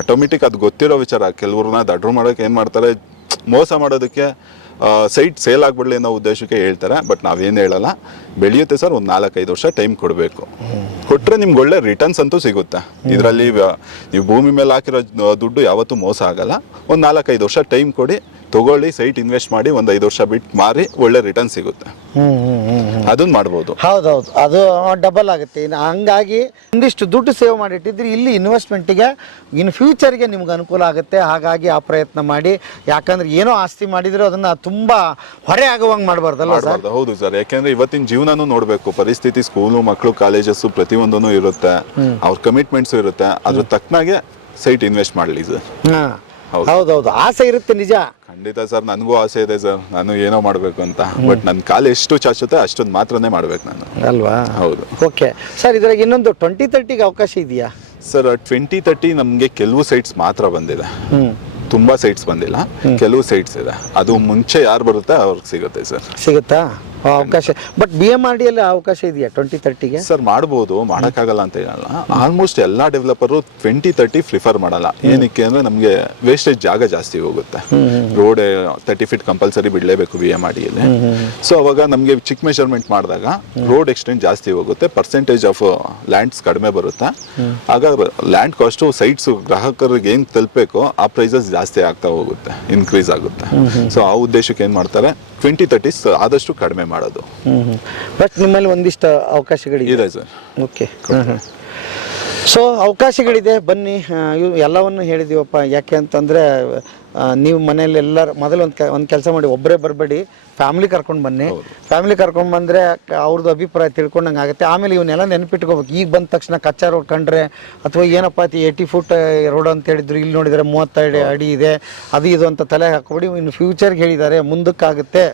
ಆಟೋಮೆಟಿಕ್ ಅದು ಗೊತ್ತಿರೋ ವಿಚಾರ. ಕೆಲವ್ರನ್ನ ದಡ್ರು ಮಾಡೋಕೆ ಏನು ಮಾಡ್ತಾರೆ? ಮೋಸ ಮಾಡೋದಕ್ಕೆ ಸೈಟ್ ಸೇಲ್ ಆಗ್ಬಿಡ್ಲಿ ಅನ್ನೋ ಉದ್ದೇಶಕ್ಕೆ ಹೇಳ್ತಾರೆ ಬಟ್ ನಾವೇನು ಹೇಳಲ್ಲ. ಬೆಳೆಯುತ್ತೆ ಸರ್, ಒಂದು ನಾಲ್ಕೈದು ವರ್ಷ ಟೈಮ್ ಕೊಡಬೇಕು. ಕೊಟ್ಟರೆ ನಿಮ್ಗೆ ಒಳ್ಳೆ ರಿಟರ್ನ್ಸ್ ಅಂತೂ ಸಿಗುತ್ತೆ. ಇದರಲ್ಲಿ ನೀವು ಭೂಮಿ ಮೇಲೆ ಹಾಕಿರೋ ದುಡ್ಡು ಯಾವತ್ತೂ ಮೋಸ ಆಗಲ್ಲ. ಒಂದು ನಾಲ್ಕೈದು ವರ್ಷ ಟೈಮ್ ಕೊಡಿ ತಗೊಳ್ಳಿ ಸೈಟ್ ಇನ್ವೆಸ್ಟ್ ಮಾಡಿ ಒಂದು ಐದು ವರ್ಷ ಬಿಟ್ಟು ಮಾರಿ ಒಳ್ಳೆ ರಿಟರ್ನ್ ಸಿಗುತ್ತೆ. ಅದನ್ನ ಮಾಡ್ಬೋದು. ಹೌದೌದು. ಅದು ಡಬಲ್ ಆಗುತ್ತೆ. ಇನ್ನು ಹಂಗಾಗಿ ಒಂದಿಷ್ಟು ದುಡ್ಡು ಸೇವ್ ಮಾಡಿಟ್ಟಿದ್ರೆ ಇಲ್ಲಿ ಇನ್ವೆಸ್ಟ್ಮೆಂಟಿಗೆ ಇನ್ ಫ್ಯೂಚರ್ಗೆ ನಿಮ್ಗೆ ಅನುಕೂಲ ಆಗುತ್ತೆ. ಹಾಗಾಗಿ ಆ ಪ್ರಯತ್ನ ಮಾಡಿ. ಯಾಕಂದ್ರೆ ಏನೋ ಆಸ್ತಿ ಮಾಡಿದ್ರೆ ಅದನ್ನ ತುಂಬಾ ಹೊರೆ ಆಗುವಂಗೆ ಮಾಡಬಾರ್ದಲ್ಲ ಸರ್? ಮಾಡಬಾರ್ದು. ಹೌದು ಸರ್. ಯಾಕಂದ್ರೆ ಇವತ್ತಿನ ಜೀವನನೂ ನೋಡ್ಬೇಕು. ಪರಿಸ್ಥಿತಿ ಸ್ಕೂಲು ಮಕ್ಕಳು ಕಾಲೇಜಸ್ಸು ಪ್ರತಿಯೊಂದೂ ಇರುತ್ತೆ. ಅವ್ರ ಕಮಿಟ್ಮೆಂಟ್ಸ್ ಇರುತ್ತೆ. ಅದ್ರ ತಕ್ಕನಾಗೆ ಸೈಟ್ ಇನ್ವೆಸ್ಟ್ ಮಾಡ್ಲಿ ಸರ್. ಹಾಂ. ಹೌದೌದು. ಆಸೆ ಇರುತ್ತೆ ನಿಜ. ಖಂಡಿತ ಸರ್ ನನಗೂ ಆಸೆ ಇದೆ ಸರ್ ನಾನು ಏನೋ ಮಾಡಬೇಕು ಅಂತ. ಬಟ್ ನನ್ನ ಕಾಲು ಎಷ್ಟು ಚಾಚುತ್ತೆ ಅಷ್ಟೊಂದು ಮಾತ್ರನೇ ಮಾಡ್ಬೇಕು ನಾನು. ಅಲ್ವಾ? ಹೌದು. ಓಕೆ ಸರ್ ಇದ್ರಾಗ ಇನ್ನೊಂದು ಟ್ವೆಂಟಿ ತರ್ಟಿಗೆ ಅವಕಾಶ ಇದೆಯಾ? ಸರ್ ಟ್ವೆಂಟಿ ತರ್ಟಿ ನಮಗೆ ಕೆಲವು ಸೈಟ್ಸ್ ಮಾತ್ರ ಬಂದಿದೆ. ತುಂಬಾ ಸೈಟ್ಸ್ ಬಂದಿಲ್ಲ. ಕೆಲವು ಸೈಟ್ಸ್ ಇದೆ. ಅದು ಮುಂಚೆ ಯಾರು ಬರುತ್ತೆ ಅವ್ರಿಗೆ ಸಿಗುತ್ತೆ ಸರ್. ಸಿಗುತ್ತಾ? ಅವಕಾಶ ಬಟ್ ಬಿ ಎಂ ಆರ್ ಡಿಯಲ್ಲಿ ಅವಕಾಶ ಇದೆಯಾ ಟ್ವೆಂಟಿ ತರ್ಟಿಗೆ ಸರ್ ಮಾಡಬಹುದು ಮಾಡೋಕ್ಕಾಗಲ್ಲ ಅಂತ ಹೇಳಲ್ಲ ಆಲ್ಮೋಸ್ಟ್ ಎಲ್ಲ ಡೆವಲಪರು ಟ್ವೆಂಟಿ ತರ್ಟಿ ಪ್ರಿಫರ್ ಮಾಡಲ್ಲ. ಏನಕ್ಕೆ ಅಂದ್ರೆ ನಮಗೆ ವೇಸ್ಟೇಜ್ ಜಾಗ ಜಾಸ್ತಿ ಹೋಗುತ್ತೆ. ರೋಡ್ ತರ್ಟಿ ಫೀಟ್ ಕಂಪಲ್ಸರಿ ಬಿಡಲೇಬೇಕು ಬಿ ಎಂ ಅಲ್ಲಿ. ಸೊ ಅವಾಗ ನಮಗೆ ಚಿಕ್ಕ ಮೆಷರ್ಮೆಂಟ್ ಮಾಡಿದಾಗ ರೋಡ್ ಎಕ್ಸ್ಟೆಂಡ್ ಜಾಸ್ತಿ ಹೋಗುತ್ತೆ ಪರ್ಸೆಂಟೇಜ್ ಆಫ್ ಲ್ಯಾಂಡ್ಸ್ ಕಡಿಮೆ ಬರುತ್ತೆ. ಆಗ ಲ್ಯಾಂಡ್ ಕಾಸ್ಟು ಸೈಟ್ಸ್ ಗ್ರಾಹಕರಿಗೆ ಏನು ತಲುಪಬೇಕು ಆ ಪ್ರೈಸಸ್ ಜಾಸ್ತಿ ಆಗ್ತಾ ಹೋಗುತ್ತೆ ಇನ್ಕ್ರೀಸ್ ಆಗುತ್ತೆ. ಸೊ ಆ ಉದ್ದೇಶಕ್ಕೆ ಏನು ಮಾಡ್ತಾರೆ ಟ್ವೆಂಟಿ ತರ್ಟೀಸ್ ಆದಷ್ಟು ಕಡಿಮೆ ಮಾಡೋದು. ಬಟ್ ನಿಮ್ಮಲ್ಲಿ ಒಂದಿಷ್ಟು ಅವಕಾಶಗಳಿದೆ. ಇದೆ ಸರ್. Okay so ಅವಕಾಶಗಳಿದೆ. ಬನ್ನಿ. ಇವು ಎಲ್ಲವನ್ನು ಹೇಳಿದೀವಪ್ಪ. ಯಾಕೆ ಅಂತಂದರೆ ನೀವು ಮನೇಲಿ ಎಲ್ಲರ ಮೊದಲು ಒಂದು ಕೆ ಒಂದು ಕೆಲಸ ಮಾಡಿ. ಒಬ್ಬರೇ ಬರಬೇಡಿ. ಫ್ಯಾಮಿಲಿ ಕರ್ಕೊಂಡು ಬನ್ನಿ. ಫ್ಯಾಮಿಲಿ ಕರ್ಕೊಂಡು ಬಂದರೆ ಅವ್ರದ್ದು ಅಭಿಪ್ರಾಯ ತಿಳ್ಕೊಂಡಂಗೆ ಆಗುತ್ತೆ. ಆಮೇಲೆ ಇವನ್ನೆಲ್ಲ ನೆನಪಿಟ್ಕೋಬೇಕು. ಈಗ ಬಂದ ತಕ್ಷಣ ಕಚ್ಚಾ ರೋಡ್ ಕಂಡ್ರೆ ಅಥವಾ ಏನಪ್ಪ ಅತಿ ಏಯ್ಟಿ ಫುಟ್ ರೋಡ್ ಅಂತ ಹೇಳಿದ್ರು ಇಲ್ಲಿ ನೋಡಿದರೆ ಮೂವತ್ತೈದು ಅಡಿ ಇದೆ ಅದು ಇದು ಅಂತ ತಲೆ ಹಾಕ್ಬಿಡಿ. ಇನ್ನು ಫ್ಯೂಚರ್ಗೆ ಹೇಳಿದ್ದಾರೆ ಮುಂದಕ್ಕಾಗುತ್ತೆ.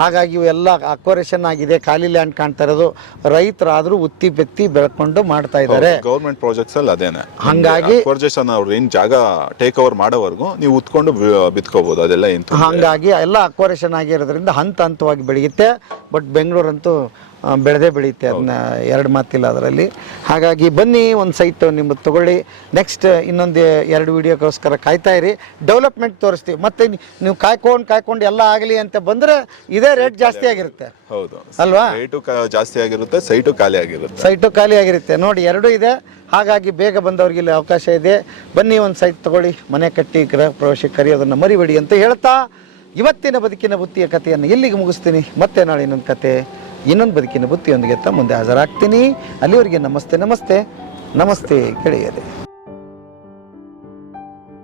ಹಾಗಾಗಿ ಇವೆಲ್ಲ ಅಕ್ವರೇಷನ್ ಆಗಿದೆ ಖಾಲಿ ಲ್ಯಾಂಡ್ ಕಾಣ್ತಾ ಇರೋದು. ರೈತರಾದ್ರೂ ಉತ್ತಿ ಬೆತ್ತಿ ಬೆಳ್ಕೊಂಡು ಮಾಡ್ತಾ ಇದ್ದಾರೆ. ಗೌರ್ಮೆಂಟ್ ಪ್ರಾಜೆಕ್ಟ್ಸ್ ಅಲ್ಲಿ ಅದೇನೆ. ಹಂಗಾಗಿ- ಅಕ್ವರ್ಜೇಷನ್ ಅವ್ರು ಏನು ಜಾಗ ಟೇಕ್ ಓವರ್ ಮಾಡೋವರೆಗೂ ನೀವು ಉತ್ಕೊಂಡು ಬಿತ್ಕೋಬಹುದು ಅದೆಲ್ಲ ಏನು ಹಂಗಾಗಿ ಎಲ್ಲ ಅಕ್ವರೇಷನ್ ಆಗಿರೋದ್ರಿಂದ ಹಂತ ಹಂತವಾಗಿ ಬೆಳೆಯುತ್ತೆ. ಬಟ್ ಬೆಂಗಳೂರಂತೂ ಬೆಳೆದೇ ಬೆಳೆಯುತ್ತೆ. ಅದನ್ನ ಎರಡು ಮಾತಿಲ್ಲ ಅದರಲ್ಲಿ. ಹಾಗಾಗಿ ಬನ್ನಿ ಒಂದು ಸೈಟ್ ನಿಮ್ಮದು ತಗೊಳ್ಳಿ. ನೆಕ್ಸ್ಟ್ ಇನ್ನೊಂದು ಎರಡು ವೀಡಿಯೋಕ್ಕೋಸ್ಕರ ಕಾಯ್ತಾ ಇರಿ. ಡೆವಲಪ್ಮೆಂಟ್ ತೋರಿಸ್ತೀವಿ. ಮತ್ತೆ ನೀವು ಕಾಯ್ಕೊಂಡು ಕಾಯ್ಕೊಂಡು ಎಲ್ಲ ಆಗಲಿ ಅಂತ ಬಂದ್ರೆ ಇದೇ ರೇಟ್ ಜಾಸ್ತಿ ಆಗಿರುತ್ತೆ. ಹೌದು. ಅಲ್ವಾ? ಸೈಟು ಜಾಸ್ತಿ ಆಗಿರುತ್ತೆ ಸೈಟು ಖಾಲಿ ಆಗಿರುತ್ತೆ. ಸೈಟು ಖಾಲಿ ಆಗಿರುತ್ತೆ. ನೋಡಿ ಎರಡೂ ಇದೆ. ಹಾಗಾಗಿ ಬೇಗ ಬಂದವ್ರಿಗೆ ಇಲ್ಲಿ ಅವಕಾಶ ಇದೆ. ಬನ್ನಿ ಒಂದು ಸೈಟ್ ತಗೊಳ್ಳಿ. ಮನೆ ಕಟ್ಟಿ ಗೃಹ ಪ್ರವೇಶ ಕರೆಯೋದನ್ನು ಮರಿಬೇಡಿ ಅಂತ ಹೇಳ್ತಾ ಇವತ್ತಿನ ಬದುಕಿನ ಬುತ್ತಿಯ ಕಥೆಯನ್ನು ಇಲ್ಲಿಗೆ ಮುಗಿಸ್ತೀನಿ. ಮತ್ತೆ ನಾಳೆ ಇನ್ನೊಂದು ಕತೆ. ಇನ್ನೊಂದು ಬದುಕಿನ ಬುತ್ತಿಯೊಂದಿಗೆ ತ ಮುಂದೆ ಹಾಜರಾಗ್ತೀನಿ. ಅಲ್ಲಿವರೆಗೆ ನಮಸ್ತೆ ನಮಸ್ತೆ. ನಮಸ್ತೆ ಗೆಳೆಯರೇ.